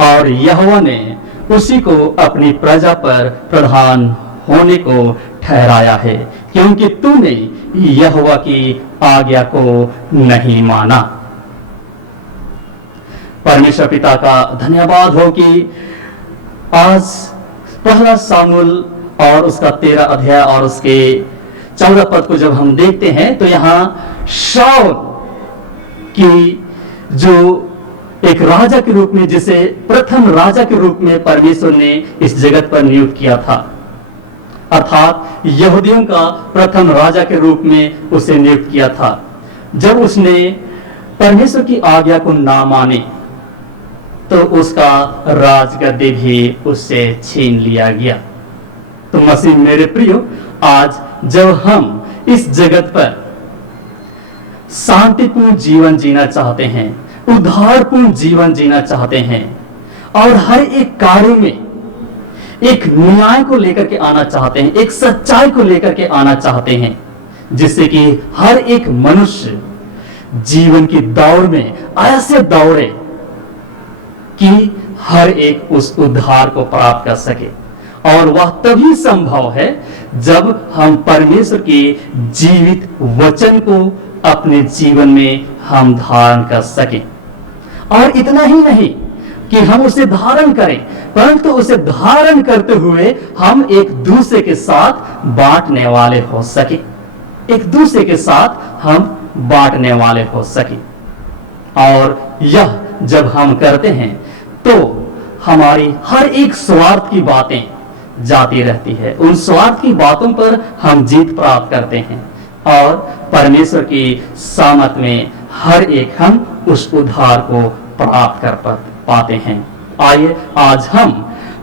और यहोवा ने उसी को अपनी प्रजा पर प्रधान होने को ठहराया है, क्योंकि तूने यहोवा की आज्ञा को नहीं माना। परमेश्वर पिता का धन्यवाद हो कि आज पहला सामुएल और उसका 13 अध्याय और उसके 14 पद को जब हम देखते हैं तो यहाँ शाऊल की जो एक राजा के रूप में, जिसे प्रथम राजा के रूप में परमेश्वर ने इस जगत पर नियुक्त किया था, अर्थात यहूदियों का प्रथम राजा के रूप में उसे नियुक्त किया था, जब उसने परमेश्वर की आज्ञा को ना माने तो उसका राजगद्दी भी उससे छीन लिया गया। तो मसीह मेरे प्रियो, आज जब हम इस जगत पर शांतिपूर्ण जीवन जीना चाहते हैं, उद्धारपूर्ण जीवन जीना चाहते हैं, और हर एक कार्य में एक न्याय को लेकर के आना चाहते हैं, एक सच्चाई को लेकर के आना चाहते हैं, जिससे कि हर एक मनुष्य जीवन की दौड़ में ऐसे दौड़े कि हर एक उस उद्धार को प्राप्त कर सके। और वह तभी संभव है जब हम परमेश्वर के जीवित वचन को अपने जीवन में हम धारण कर सकें। और इतना ही नहीं कि हम उसे धारण करें, परंतु उसे धारण करते हुए हम एक दूसरे के साथ बांटने वाले हो सके, एक दूसरे के साथ हम बांटने वाले हो सके। और यह जब हम करते हैं तो हमारी हर एक स्वार्थ की बातें जाती रहती है, उन स्वार्थ की बातों पर हम जीत प्राप्त करते हैं, और परमेश्वर की सामत में हर एक हम उस उद्धार को प्राप्त कर पाते हैं। आइए आज हम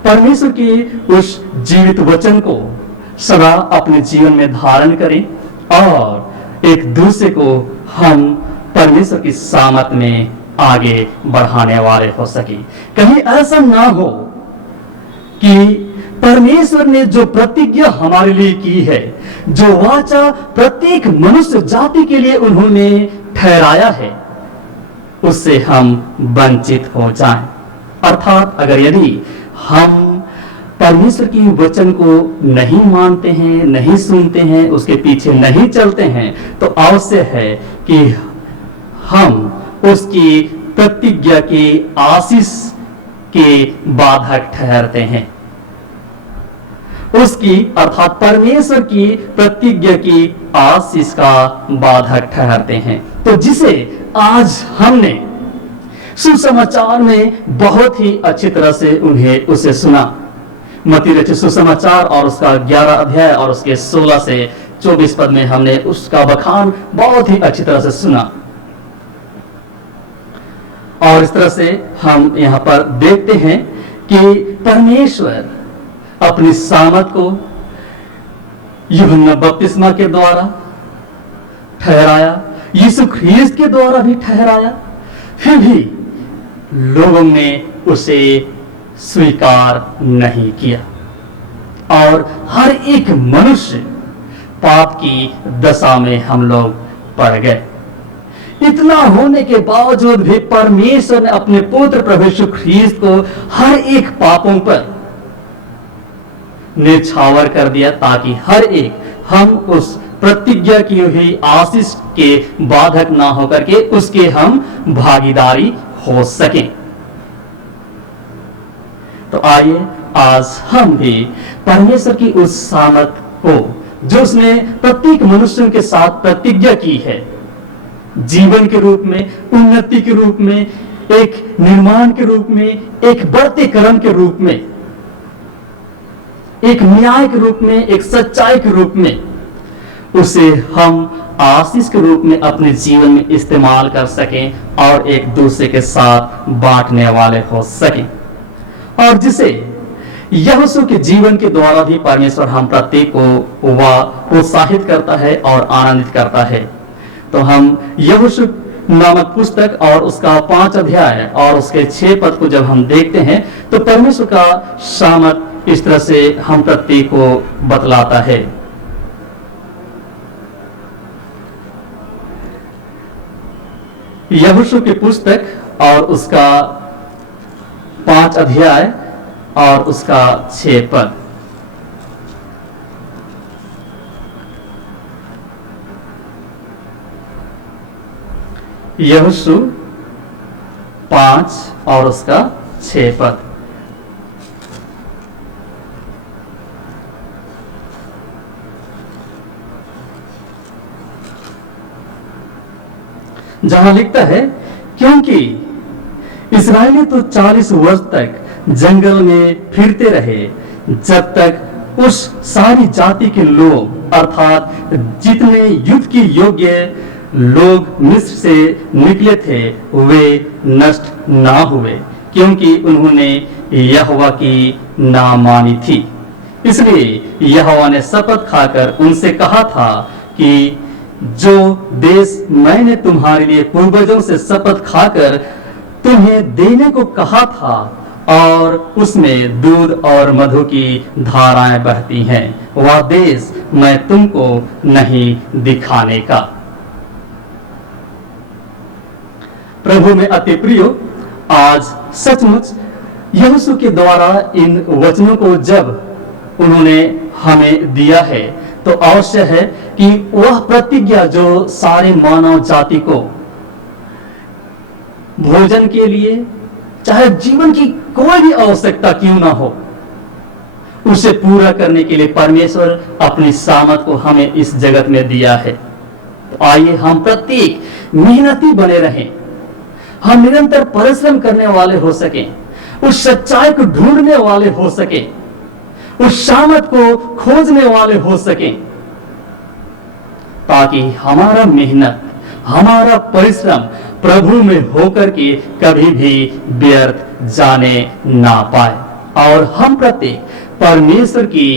परमेश्वर की उस जीवित वचन को सदा अपने जीवन में धारण करें, और एक दूसरे को हम परमेश्वर की सामत में आगे बढ़ाने वाले हो सके। कहीं ऐसा ना हो कि परमेश्वर ने जो प्रतिज्ञा हमारे लिए की है, जो वाचा प्रत्येक मनुष्य जाति के लिए उन्होंने ठहराया है, उससे हम वंचित हो जाएं। अर्थात अगर यदि हम परमेश्वर की वचन को नहीं मानते हैं, नहीं सुनते हैं, उसके पीछे नहीं चलते हैं, तो आवश्यक है कि हम उसकी प्रतिज्ञा की आशीष के बाधक ठहरते हैं। उसकी अर्थात परमेश्वर की प्रतिज्ञा की आशीष का बाधक ठहरते हैं। तो जिसे आज हमने सुसमाचार में बहुत ही अच्छी तरह से उसे सुना, मत्ती रचित सुसमाचार और उसका 11 अध्याय और उसके 16 से 24 पद में हमने उसका बखान बहुत ही अच्छी तरह से सुना। और इस तरह से हम यहाँ पर देखते हैं कि परमेश्वर अपनी सामत को यूहन्ना बपतिस्मा के द्वारा ठहराया, यीशु ख्रीस्त के द्वारा भी ठहराया, फिर भी लोगों ने उसे स्वीकार नहीं किया, और हर एक मनुष्य पाप की दशा में हम लोग पड़ गए। इतना होने के बावजूद भी परमेश्वर ने अपने पुत्र प्रभु यीशु ख्रीस्त को हर एक पापों पर निछावर कर दिया, ताकि हर एक हम उस प्रतिज्ञा की हुई आशीष के बाधक ना होकर के उसके हम भागीदारी हो सकें। तो आइए आज हम भी परमेश्वर की उस सामर्थ को, जो उसने प्रत्येक मनुष्य के साथ प्रतिज्ञा की है, जीवन के रूप में, उन्नति के रूप में, एक निर्माण के रूप में, एक बढ़ते कर्म के रूप में, एक न्याय के रूप में, एक सच्चाई के रूप में, उसे हम आशीष के रूप में अपने जीवन में इस्तेमाल कर सकें और एक दूसरे के साथ बांटने वाले हो सकें। और जिसे यहोशू के जीवन के द्वारा भी परमेश्वर हम प्रत्येक को वह उत्साहित करता है और आनंदित करता है। तो हम यहोशू नामक पुस्तक और उसका 5 अध्याय और उसके 6 पद को जब हम देखते हैं तो परमेश्वर का सामर्थ इस तरह से हम प्रत्येक को बतलाता है। यहोशू की पुस्तक और उसका 5 अध्याय और उसका 6 पद। यहोशू 5 और उसका 6 पद। जहां लिखता है, क्योंकि इस्राएली तो 40 वर्ष तक जंगल में फिरते रहे जब तक उस सारी जाति के लोग अर्थात जितने युद्ध के योग्य लोग मिस्र से निकले थे वे नष्ट ना हुए, क्योंकि उन्होंने यहोवा की ना मानी थी। इसलिए यहोवा ने शपथ खाकर उनसे कहा था कि जो देश मैंने तुम्हारे लिए पूर्वजों से शपथ खाकर तुम्हें देने को कहा था और उसमें दूध और मधु की धाराएं बहती हैं, वह देश मैं तुमको नहीं दिखाने का। प्रभु में अति प्रियो, आज सचमुच यहोशू के द्वारा इन वचनों को जब उन्होंने हमें दिया है तो अवश्य है कि वह प्रतिज्ञा जो सारे मानव जाति को भोजन के लिए चाहे जीवन की कोई भी आवश्यकता क्यों ना हो उसे पूरा करने के लिए परमेश्वर अपनी सामर्थ को हमें इस जगत में दिया है। तो आइए हम प्रत्येक मेहनती बने रहें, हम निरंतर परिश्रम करने वाले हो सकें, उस सच्चाई को ढूंढने वाले हो सकें, उस सामर्थ को खोजने वाले हो सकें, ताकि हमारा मेहनत हमारा परिश्रम प्रभु में होकर के कभी भी व्यर्थ जाने ना पाए और हम प्रत्येक परमेश्वर की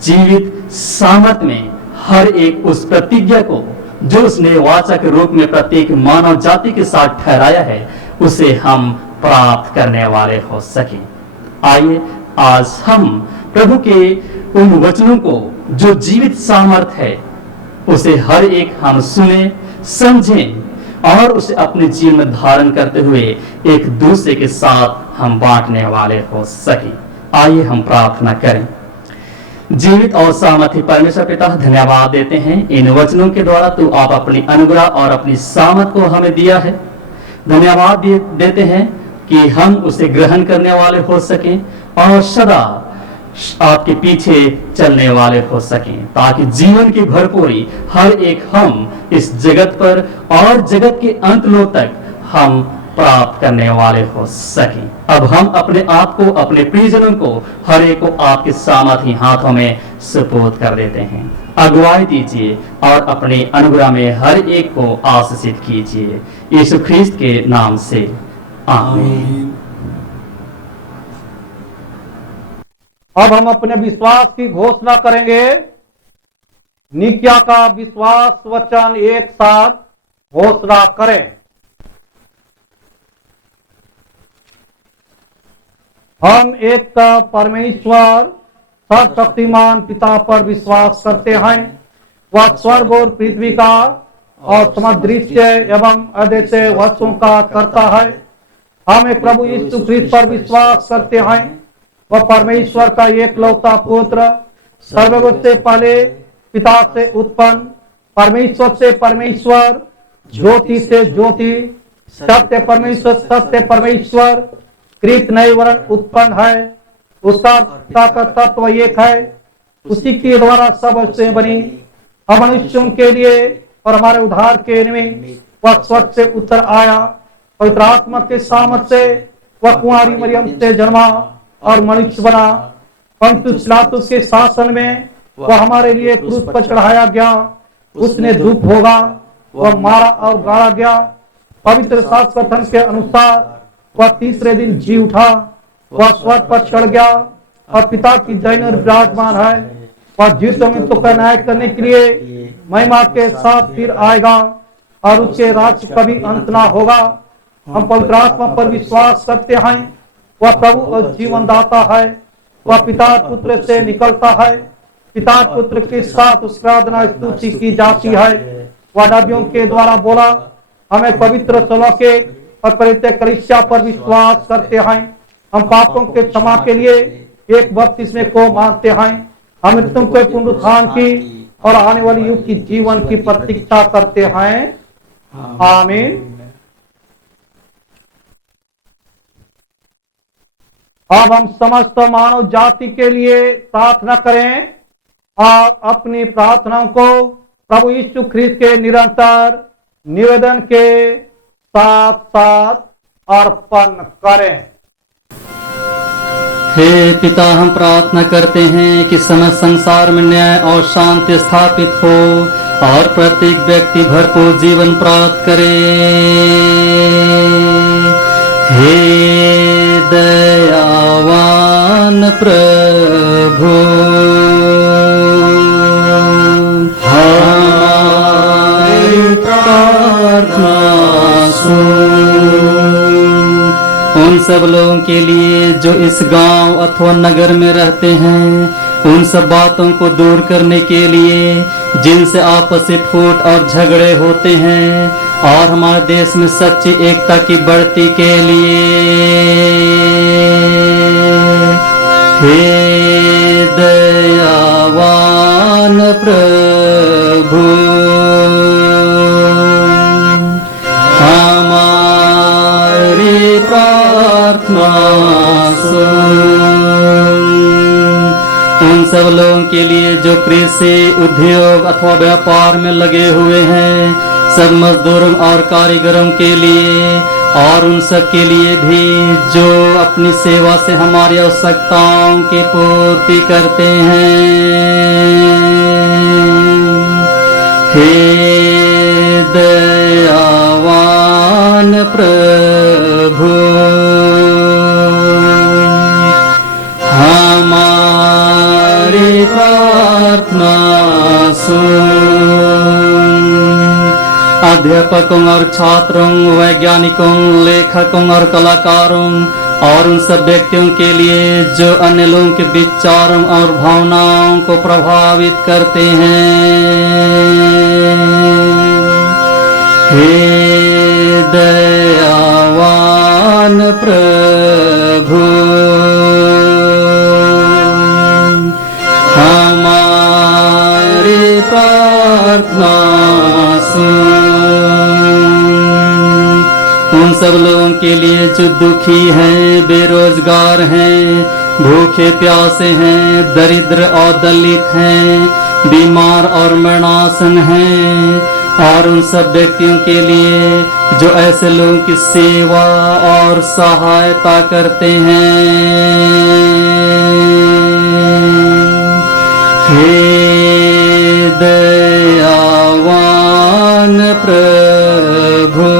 जीवित सामर्थ में हर एक उस प्रतिज्ञा को जो उसने वाचा के रूप में प्रत्येक मानव जाति के साथ ठहराया है उसे हम प्राप्त करने वाले हो सके। आइए आज हम प्रभु के उन वचनों को जो जीवित सामर्थ है उसे हर एक हम सुने समझें और उसे अपने जीवन में धारण करते हुए एक दूसरे के साथ हम बांटने वाले हो सके। आइए हम प्रार्थना करें। जीवित और सामर्थी परमेश्वर पिता, धन्यवाद देते हैं इन वचनों के द्वारा तू आप अपनी अनुग्रह और अपनी सामर्थ को हमें दिया है। धन्यवाद देते हैं कि हम उसे ग्रहण करने वाले हो सकें और सदा आपके पीछे चलने वाले हो सकें, ताकि जीवन की भरपूरी हर एक हम इस जगत पर और जगत के अंत तक हम प्राप्त करने वाले हो सकें। अब हम अपने आप को अपने प्रियजनों को हर एक को आपके सामर्थी हाथों में सुपुर्द कर देते हैं। अगुवाई दीजिए और अपने अनुग्रह में हर एक को आशीषित कीजिए, यीशु ख्रीस्त के नाम से आमीन। अब हम अपने विश्वास की घोषणा करेंगे। निकिया का विश्वास वचन एक साथ घोषणा करें। हम एक परमेश्वर सर्वशक्तिमान पिता पर विश्वास करते हैं। वह स्वर्ग और पृथ्वी का और समदृश्य एवं अदृश्य वस्तुओं का करता है। हम एक प्रभु यीशु ख्रीस्त पर विश्वास करते हैं। वह परमेश्वर का एकलौता पुत्र, सर्वगुण से पहले, पिता से उत्पन्न, परमेश्वर से परमेश्वर, ज्योति से ज्योति, सत्य परमेश्वर सत्य परमेश्वर, कृत नहीं वरन उत्पन्न है। उसका का तत्व एक है। उसी के द्वारा सब वस्तुएं बनी। हम मनुष्यों के लिए और हमारे उद्धार के निमित्त वह स्वर्ग से उतर आया। पवित्र आत्मा के सामर्थ्य से वह कुंवारी मरियम से जन्मा और मनुष्य बना। पंतुस पिलातुस के शासन में वह हमारे लिए क्रूस पर चढ़ाया गया। उसने दुख भोगा, वह मारा और गाड़ा गया। पवित्र शास्त्र कथन के अनुसार वह तीसरे दिन जी उठा। वह स्वर्ग पर चढ़ गया और पिता की दाहिने ओर विराजमान है। वह जीवितों में तो न्याय करने के लिए महिमा के साथ फिर आएगा और उसके राज्य का भी अंत ना होगा। हम पवित्र आत्मा पर विश्वास करते हैं, वह प्रभु और जीवनदाता है। वह पिता पुत्र से निकलता है, पिता पुत्र के साथ उसकी आराधना स्तुति की जाती है। वह नबियों के द्वारा बोला। हमें पवित्र सलौकिक और परित्याग कलीसिया पर विश्वास करते हैं। हम पापों के क्षमा के लिए एक बपतिस्मे को मानते हैं। हम मृत्यु के पुनरुत्थान की और आने वाली युग की जीवन की प्रतीक्षा करते हैं। आमीन। अब हम समस्त मानव जाति के लिए प्रार्थना करें और अपनी प्रार्थनाओं को प्रभु यीशु ख्रीस्त के निरंतर निवेदन के साथ साथ अर्पण करें। हे पिता, हम प्रार्थना करते हैं कि समस्त संसार में न्याय और शांति स्थापित हो और प्रत्येक व्यक्ति भरपूर जीवन प्राप्त करे। हे दयावान प्रभु, हमारी प्रार्थना सुन। उन सब लोगों के लिए जो इस गांव अथवा नगर में रहते हैं, उन सब बातों को दूर करने के लिए जिनसे आपस में फूट और झगड़े होते हैं, और हमारे देश में सच्ची एकता की बढ़ती के लिए हे दयावान प्रभु, हमारी प्रार्थना सुन। उन सब लोगों के लिए जो कृषि, उद्योग अथवा व्यापार में लगे हुए हैं, सब मजदूरों और कारीगरों के लिए, और उन सब के लिए भी जो अपनी सेवा से हमारी आवश्यकताओं की पूर्ति करते हैं। हे दयावान प्रभु, हमारी प्रार्थना सुन। अध्यापकों और छात्रों, वैज्ञानिकों, लेखकों और कलाकारों, और उन सब व्यक्तियों के लिए जो अन्य लोगों के विचारों और भावनाओं को प्रभावित करते हैं। हे दयावान प्रभु, हमारी प्रार्थना सुन। उन सब लोगों के लिए जो दुखी हैं, बेरोजगार हैं, भूखे प्यासे हैं, दरिद्र और दलित हैं, बीमार और मरणासन हैं, और उन सब व्यक्तियों के लिए जो ऐसे लोगों की सेवा और सहायता करते हैं। हे दयावान प्रभु,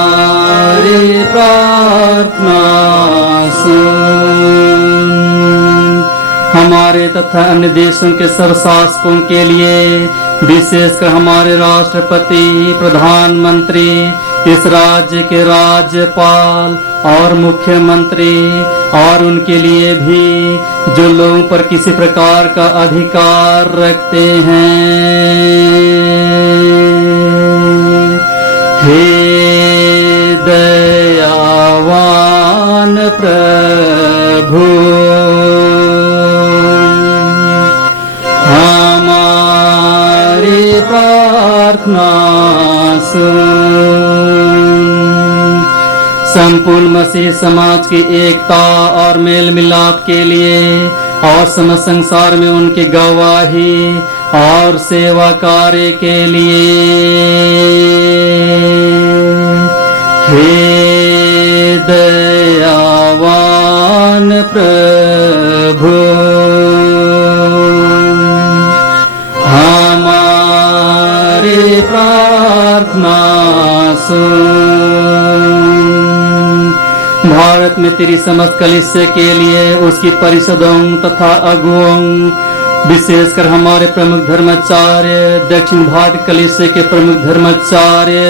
हमारी प्रार्थना सुन। हमारे तथा अन्य देशों के सब शासकों के लिए, विशेषकर हमारे राष्ट्रपति, प्रधानमंत्री, इस राज्य के राज्यपाल और मुख्यमंत्री, और उनके लिए भी जो लोगों पर किसी प्रकार का अधिकार रखते हैं। हे दयावान प्रभु, हमारी प्रार्थना सुन। संपूर्ण मसीह समाज की एकता और मेल मिलाप के लिए और समस्त संसार में उनकी गवाही और सेवा कार्य के लिए हे दयावान प्रभु, हमारी प्रार्थना सुन। भारत में तेरी समस्त कलीसिया के लिए, उसकी परिषदों तथा अगुओं विशेषकर हमारे प्रमुख धर्माचार्य, दक्षिण भारत कलीसिया के प्रमुख धर्माचार्य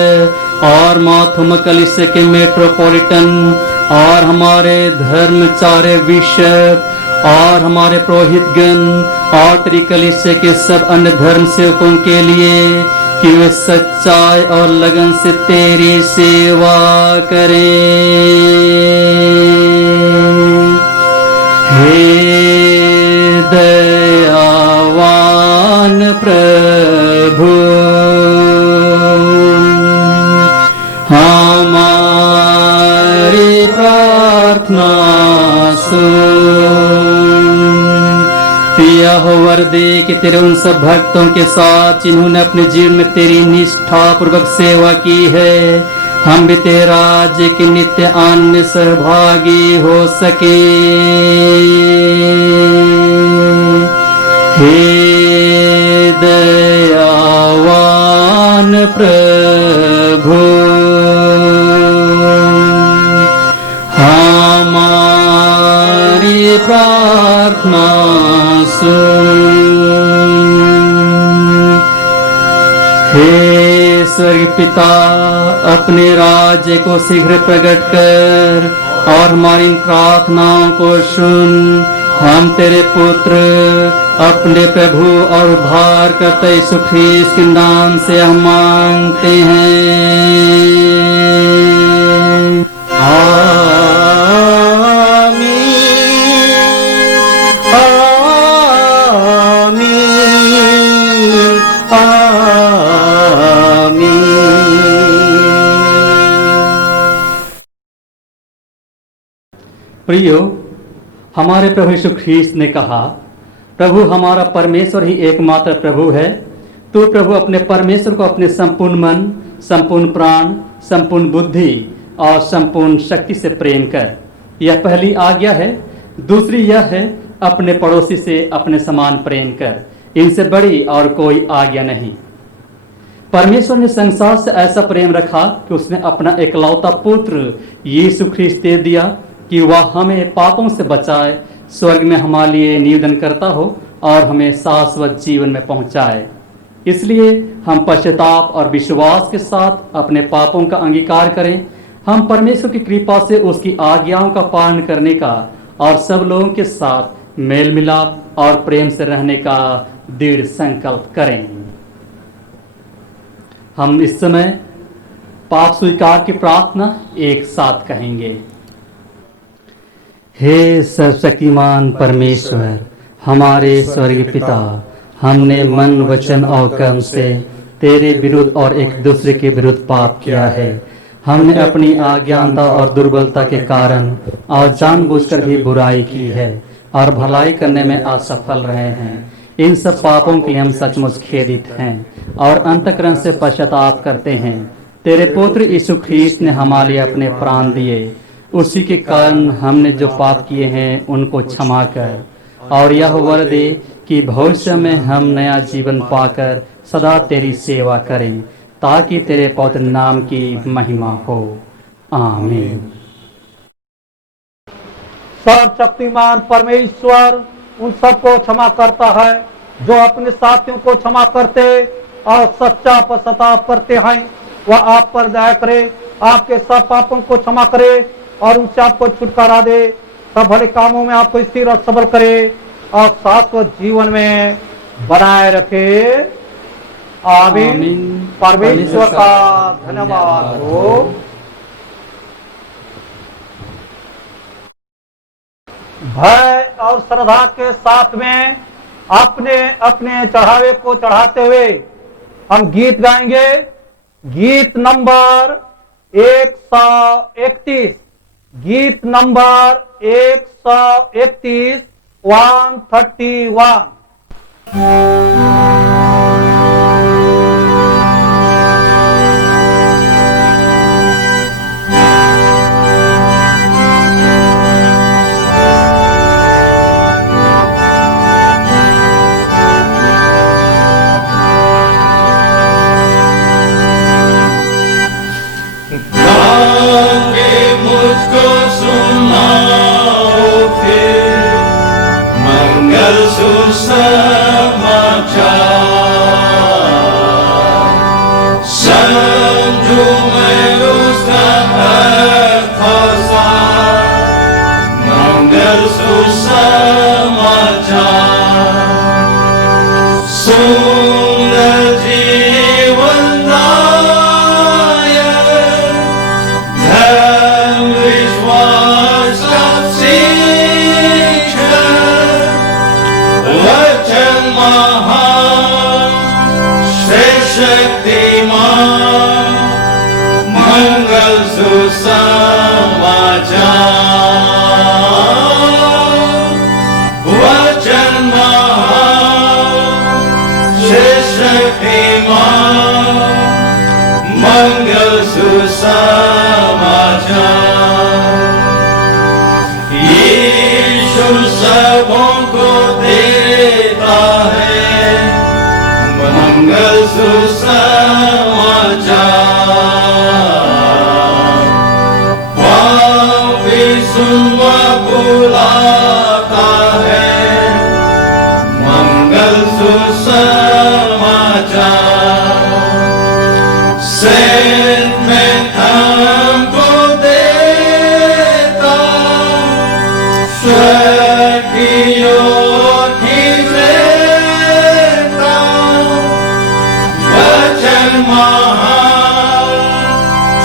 और माथुम कलीसिया के मेट्रोपॉलिटन और हमारे धर्माचार्य बिशप और हमारे पुरोहितगण और तेरी कलीसिया के सब अन्य धर्म सेवकों के लिए कि वे सच्चाई और लगन से तेरी सेवा करें। हे दयावान प्रभु, हमारी प्रार्थना सुन। यह वर दे कि तेरे उन सब भक्तों के साथ जिन्होंने अपने जीवन में तेरी निष्ठा पूर्वक सेवा की है, हम भी तेरे राज्य के नित्य आनंद में सहभागी हो सके। हे दयावान प्रभु, हमारी प्रार्थना सुन। हे स्वर्ग पिता, अपने राज्य को शीघ्र प्रकट कर और हमारी इन प्रार्थनाओं को सुन। हम तेरे पुत्र अपने प्रभु और उद्धारकर्ता यीशु ख्रीस्त के नाम से हम मांगते हैं। प्रियो, हमारे प्रभु यीशु ख्रीस्त ने कहा, प्रभु हमारा परमेश्वर ही एकमात्र प्रभु है। तू प्रभु अपने परमेश्वर को अपने संपूर्ण मन, संपूर्ण प्राण, संपूर्ण बुद्धि और संपूर्ण शक्ति से प्रेम कर। यह पहली आज्ञा है। दूसरी यह है, अपने पड़ोसी से अपने समान प्रेम कर। इनसे बड़ी और कोई आज्ञा नहीं। परमेश्वर ने संसार से ऐसा प्रेम रखा कि उसने अपना एकलौता पुत्र यीशु ख्रीस्त दे दिया कि वह हमें पापों से बचाए, स्वर्ग में हमारे लिए निवेदन करता हो और हमें शाश्वत जीवन में पहुंचाए। इसलिए हम पश्चाताप और विश्वास के साथ अपने पापों का अंगीकार करें। हम परमेश्वर की कृपा से उसकी आज्ञाओं का पालन करने का और सब लोगों के साथ मेल मिलाप और प्रेम से रहने का दृढ़ संकल्प करें। हम इस समय पाप स्वीकार की प्रार्थना एक साथ कहेंगे। हे सर्वशक्तिमान परमेश्वर, हमारे स्वर्गीय पिता, हमने मन, वचन और कर्म से तेरे विरुद्ध और एक दूसरे के विरुद्ध पाप किया है। हमने अपनी अज्ञानता और दुर्बलता के कारण और जानबूझकर भी बुराई की है और भलाई करने में असफल रहे हैं। इन सब पापों के लिए हम सचमुच खेदित हैं और अंतःकरण से पश्चाताप करते हैं। तेरे पुत्र यीशु ख्रीस्त ने हमारे लिए अपने प्राण दिए। उसी के कारण हमने जो पाप किए हैं उनको क्षमा कर और यह वर दे कि भविष्य में हम नया जीवन पाकर सदा तेरी सेवा करें, ताकि तेरे पवित्र नाम की महिमा हो। आमीन। सर्वशक्तिमान परमेश्वर उन सबको क्षमा करता है जो अपने साथियों को क्षमा करते और सच्चा पश्चाताप करते हैं। वह आप पर दया करे, आपके सब पापों को क्षमा करे और उनसे आपको छुटकारा दे, सब भले कामों में आपको स्थिर और सबल करे और शाश्वत जीवन में बनाए रखे। आमीन। परमेश्वर का धन्यवाद हो। भय और श्रद्धा के साथ में अपने अपने चढ़ावे को चढ़ाते हुए हम गीत गाएंगे। गीत नंबर 131, गीत नंबर 131, 131। मुझको सुनाओ फिर मंगल मंगल सुसमाचार समझू मैं उसका अर्थ सार। मंगल सुसमाचार सुंदर जीवन दायक धर्म विश्वास का शिक्षक वचन महान श्रेष्ठ शक्तिमान मंगल सुसमाचार वचन महान श्रेष्ठ शक्तिमान मंगल सुसमाचार। यीशु सबों को देता है मंगल सुसमाचार। पापी सुनवा बुलाता है मंगल सुसमाचार। सेंट में हमको देता स्वर्ग की ओर खींच लेता वचन महान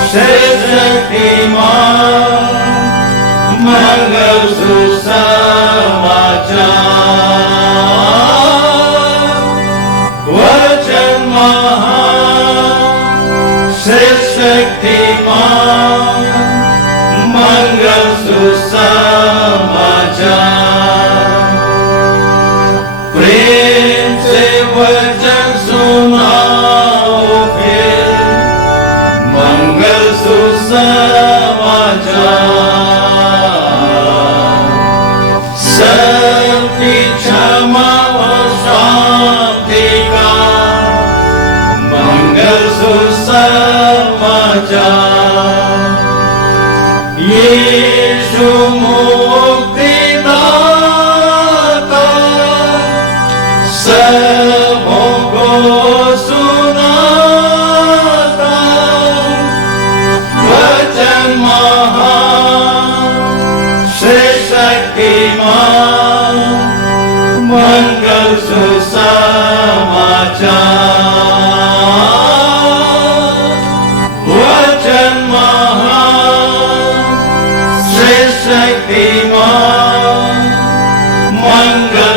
श्रेष्ठ शक्तिमान मंगल सुसमाचार वचन महान श्रेष्ठ शक्तिमान मंगल सुसमाचार। प्रेम से वचन सुनाओ फिर मंगल सुसमाचार। सबकी क्षमा और शांति का मंगल सुसमाचार। यीशु मुक्तिदाता सबों को सुनाता वचन महान श्रेष्ठ शक्तिमान मंगल सुसमाचार वचन महान श्रेष्ठ शक्तिमान मंगल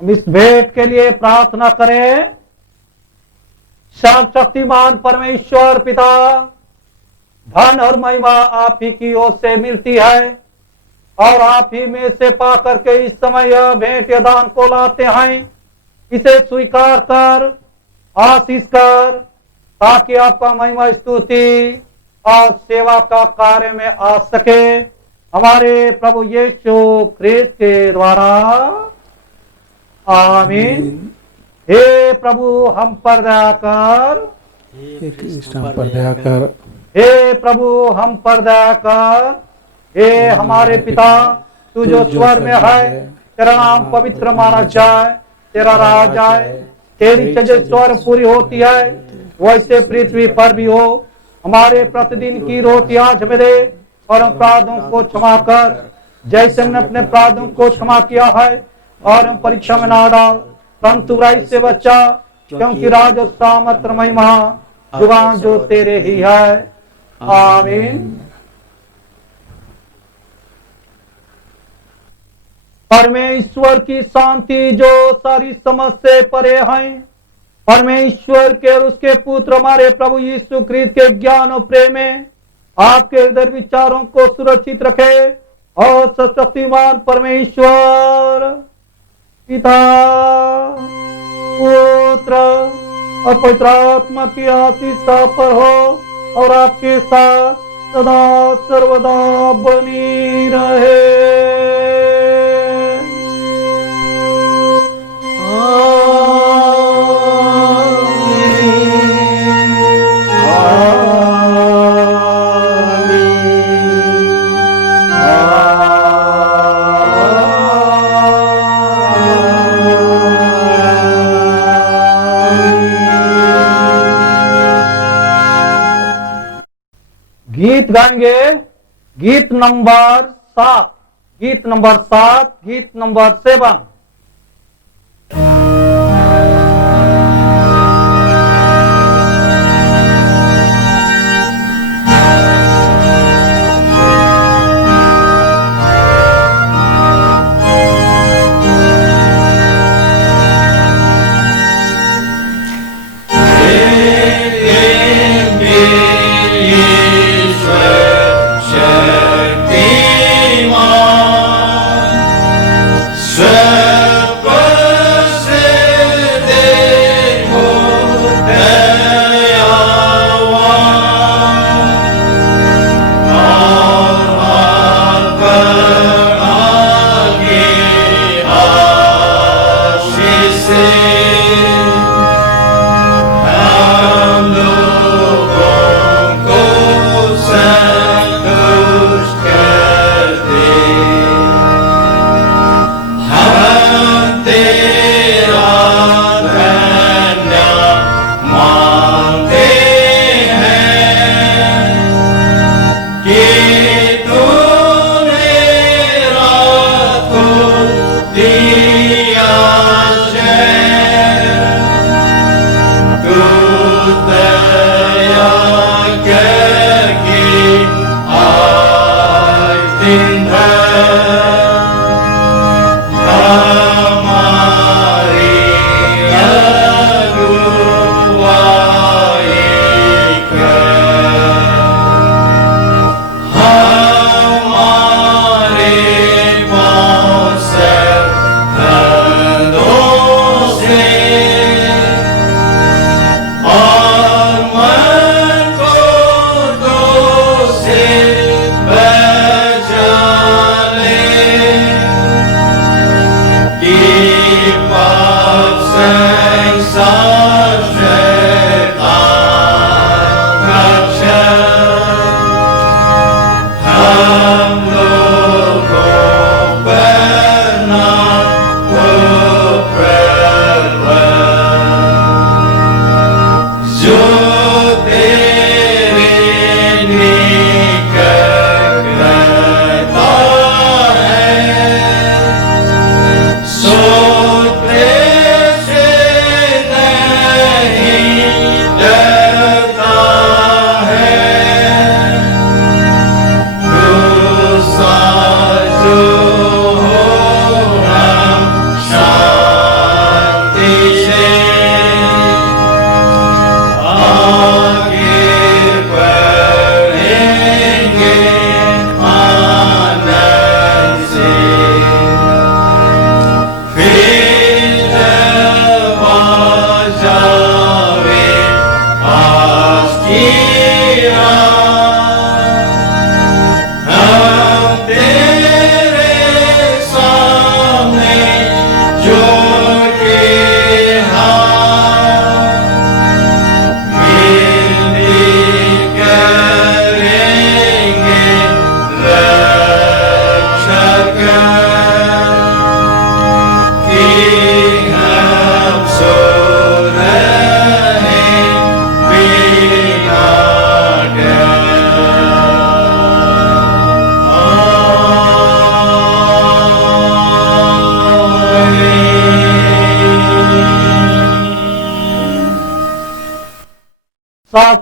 हम इस भेंट के लिए प्रार्थना करें। सर्वशक्तिमान परमेश्वर पिता, धन और महिमा आप ही की ओर से मिलती है और आप ही में से पा करके इस समय यह भेंट या दान को लाते हैं। इसे स्वीकार कर, आशीष कर, ताकि आपका महिमा स्तुति और सेवा का कार्य में आ सके। हमारे प्रभु यीशु ख्रीस्त के द्वारा, आमीन। हे प्रभु हम पर दया कर, हे कृष्ण हम पर दया कर, हे प्रभु हम पर दया कर। हे हमारे पिता, तू जो स्वर में है, तेरा नाम पवित्र माना जाए, तेरा राज आए, तेरी जैसे स्वर पूरी होती है वैसे पृथ्वी पर भी हो। हमारे प्रतिदिन की रोटी आज हमें दे और हम अपराधों को क्षमा कर जैसे हमने अपने अपराधों को क्षमा किया है, और हम परीक्षा में ना डाल परंतु बुराई से बचा, क्योंकि राज और सामर्थ और महिमा जुबान जो तेरे ही है। आमीन। परमेश्वर की शांति जो सारी समझ से परे है, परमेश्वर के और उसके पुत्र हमारे प्रभु यीशु ख्रीस्त के ज्ञान और प्रेम में आपके हृदय विचारों को सुरक्षित रखे, और सर्वशक्तिमान परमेश्वर पिता, पुत्र और पवित्र आत्मा की आशीष आप पर हो और आपके साथ सदा सर्वदा बनी रहे। गीत गाएंगे, गीत नंबर 7, गीत नंबर 7, गीत नंबर 7।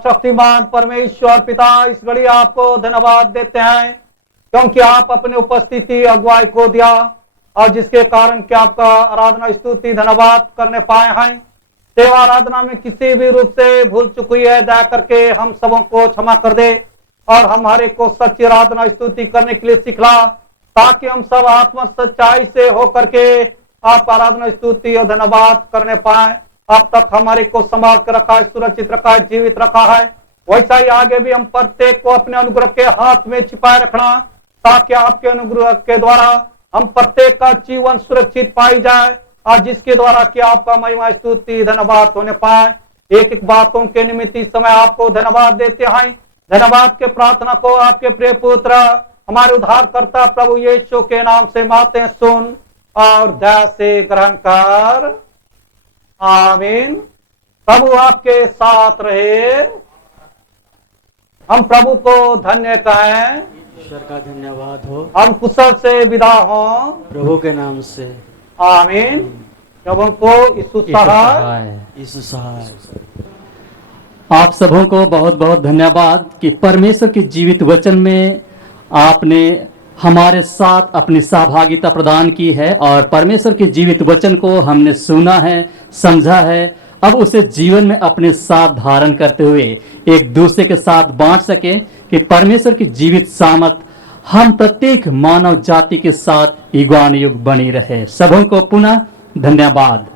शक्तिमान परमेश्वर पिता, इस घड़ी आपको धन्यवाद देते हैं क्योंकि आप अपनी उपस्थिति अगुवाई को दिया और जिसके कारण कि आपका आराधना स्तुति धन्यवाद करने पाए हैं। सेवा आराधना में किसी भी रूप से भूल चुक हुई है, दया करके हम सबों को क्षमा कर दे और हमारे को सच्ची आराधना स्तुति करने के लिए सिखला, ताकि हम सब आत्मा सच्चाई से होकर के आप आराधना स्तुति और धन्यवाद करने पाए। अब तक हमारे को संभाल कर रखा है, सुरक्षित रखा है, जीवित रखा है, वैसा ही आगे भी हम प्रत्येक को अपने अनुग्रह के हाथ में छिपाए रखना, ताकि आपके अनुग्रह के द्वारा हम प्रत्येक का जीवन सुरक्षित पाई जाए और जिसके द्वारा कि आपका महिमा स्तुति धन्यवाद होने पाए। एक एक बातों के निमित्त इस समय आपको धन्यवाद देते हैं। धन्यवाद के प्रार्थना को आपके प्रिय पुत्र हमारे उद्धारकर्ता प्रभु यीशु के नाम से मांगते हैं, सुन और दया से ग्रहण कर। आमीन। प्रभु आपके साथ रहे। हम प्रभु को धन्य कहें। ईश्वर का धन्यवाद हो हम कुशल से विदा हों। प्रभु के नाम से। आमीन। जब हमको यीशु सहाय। यीशु सहाय। आप सबों को बहुत बहुत धन्यवाद कि परमेश्वर के जीवित वचन में आपने हमारे साथ अपनी सहभागिता प्रदान की है और परमेश्वर के जीवित वचन को हमने सुना है, समझा है। अब उसे जीवन में अपने साथ धारण करते हुए एक दूसरे के साथ बांट सके कि परमेश्वर की जीवित सामर्थ हम प्रत्येक मानव जाति के साथ युगानुयुग बनी रहे। सबों को पुनः धन्यवाद।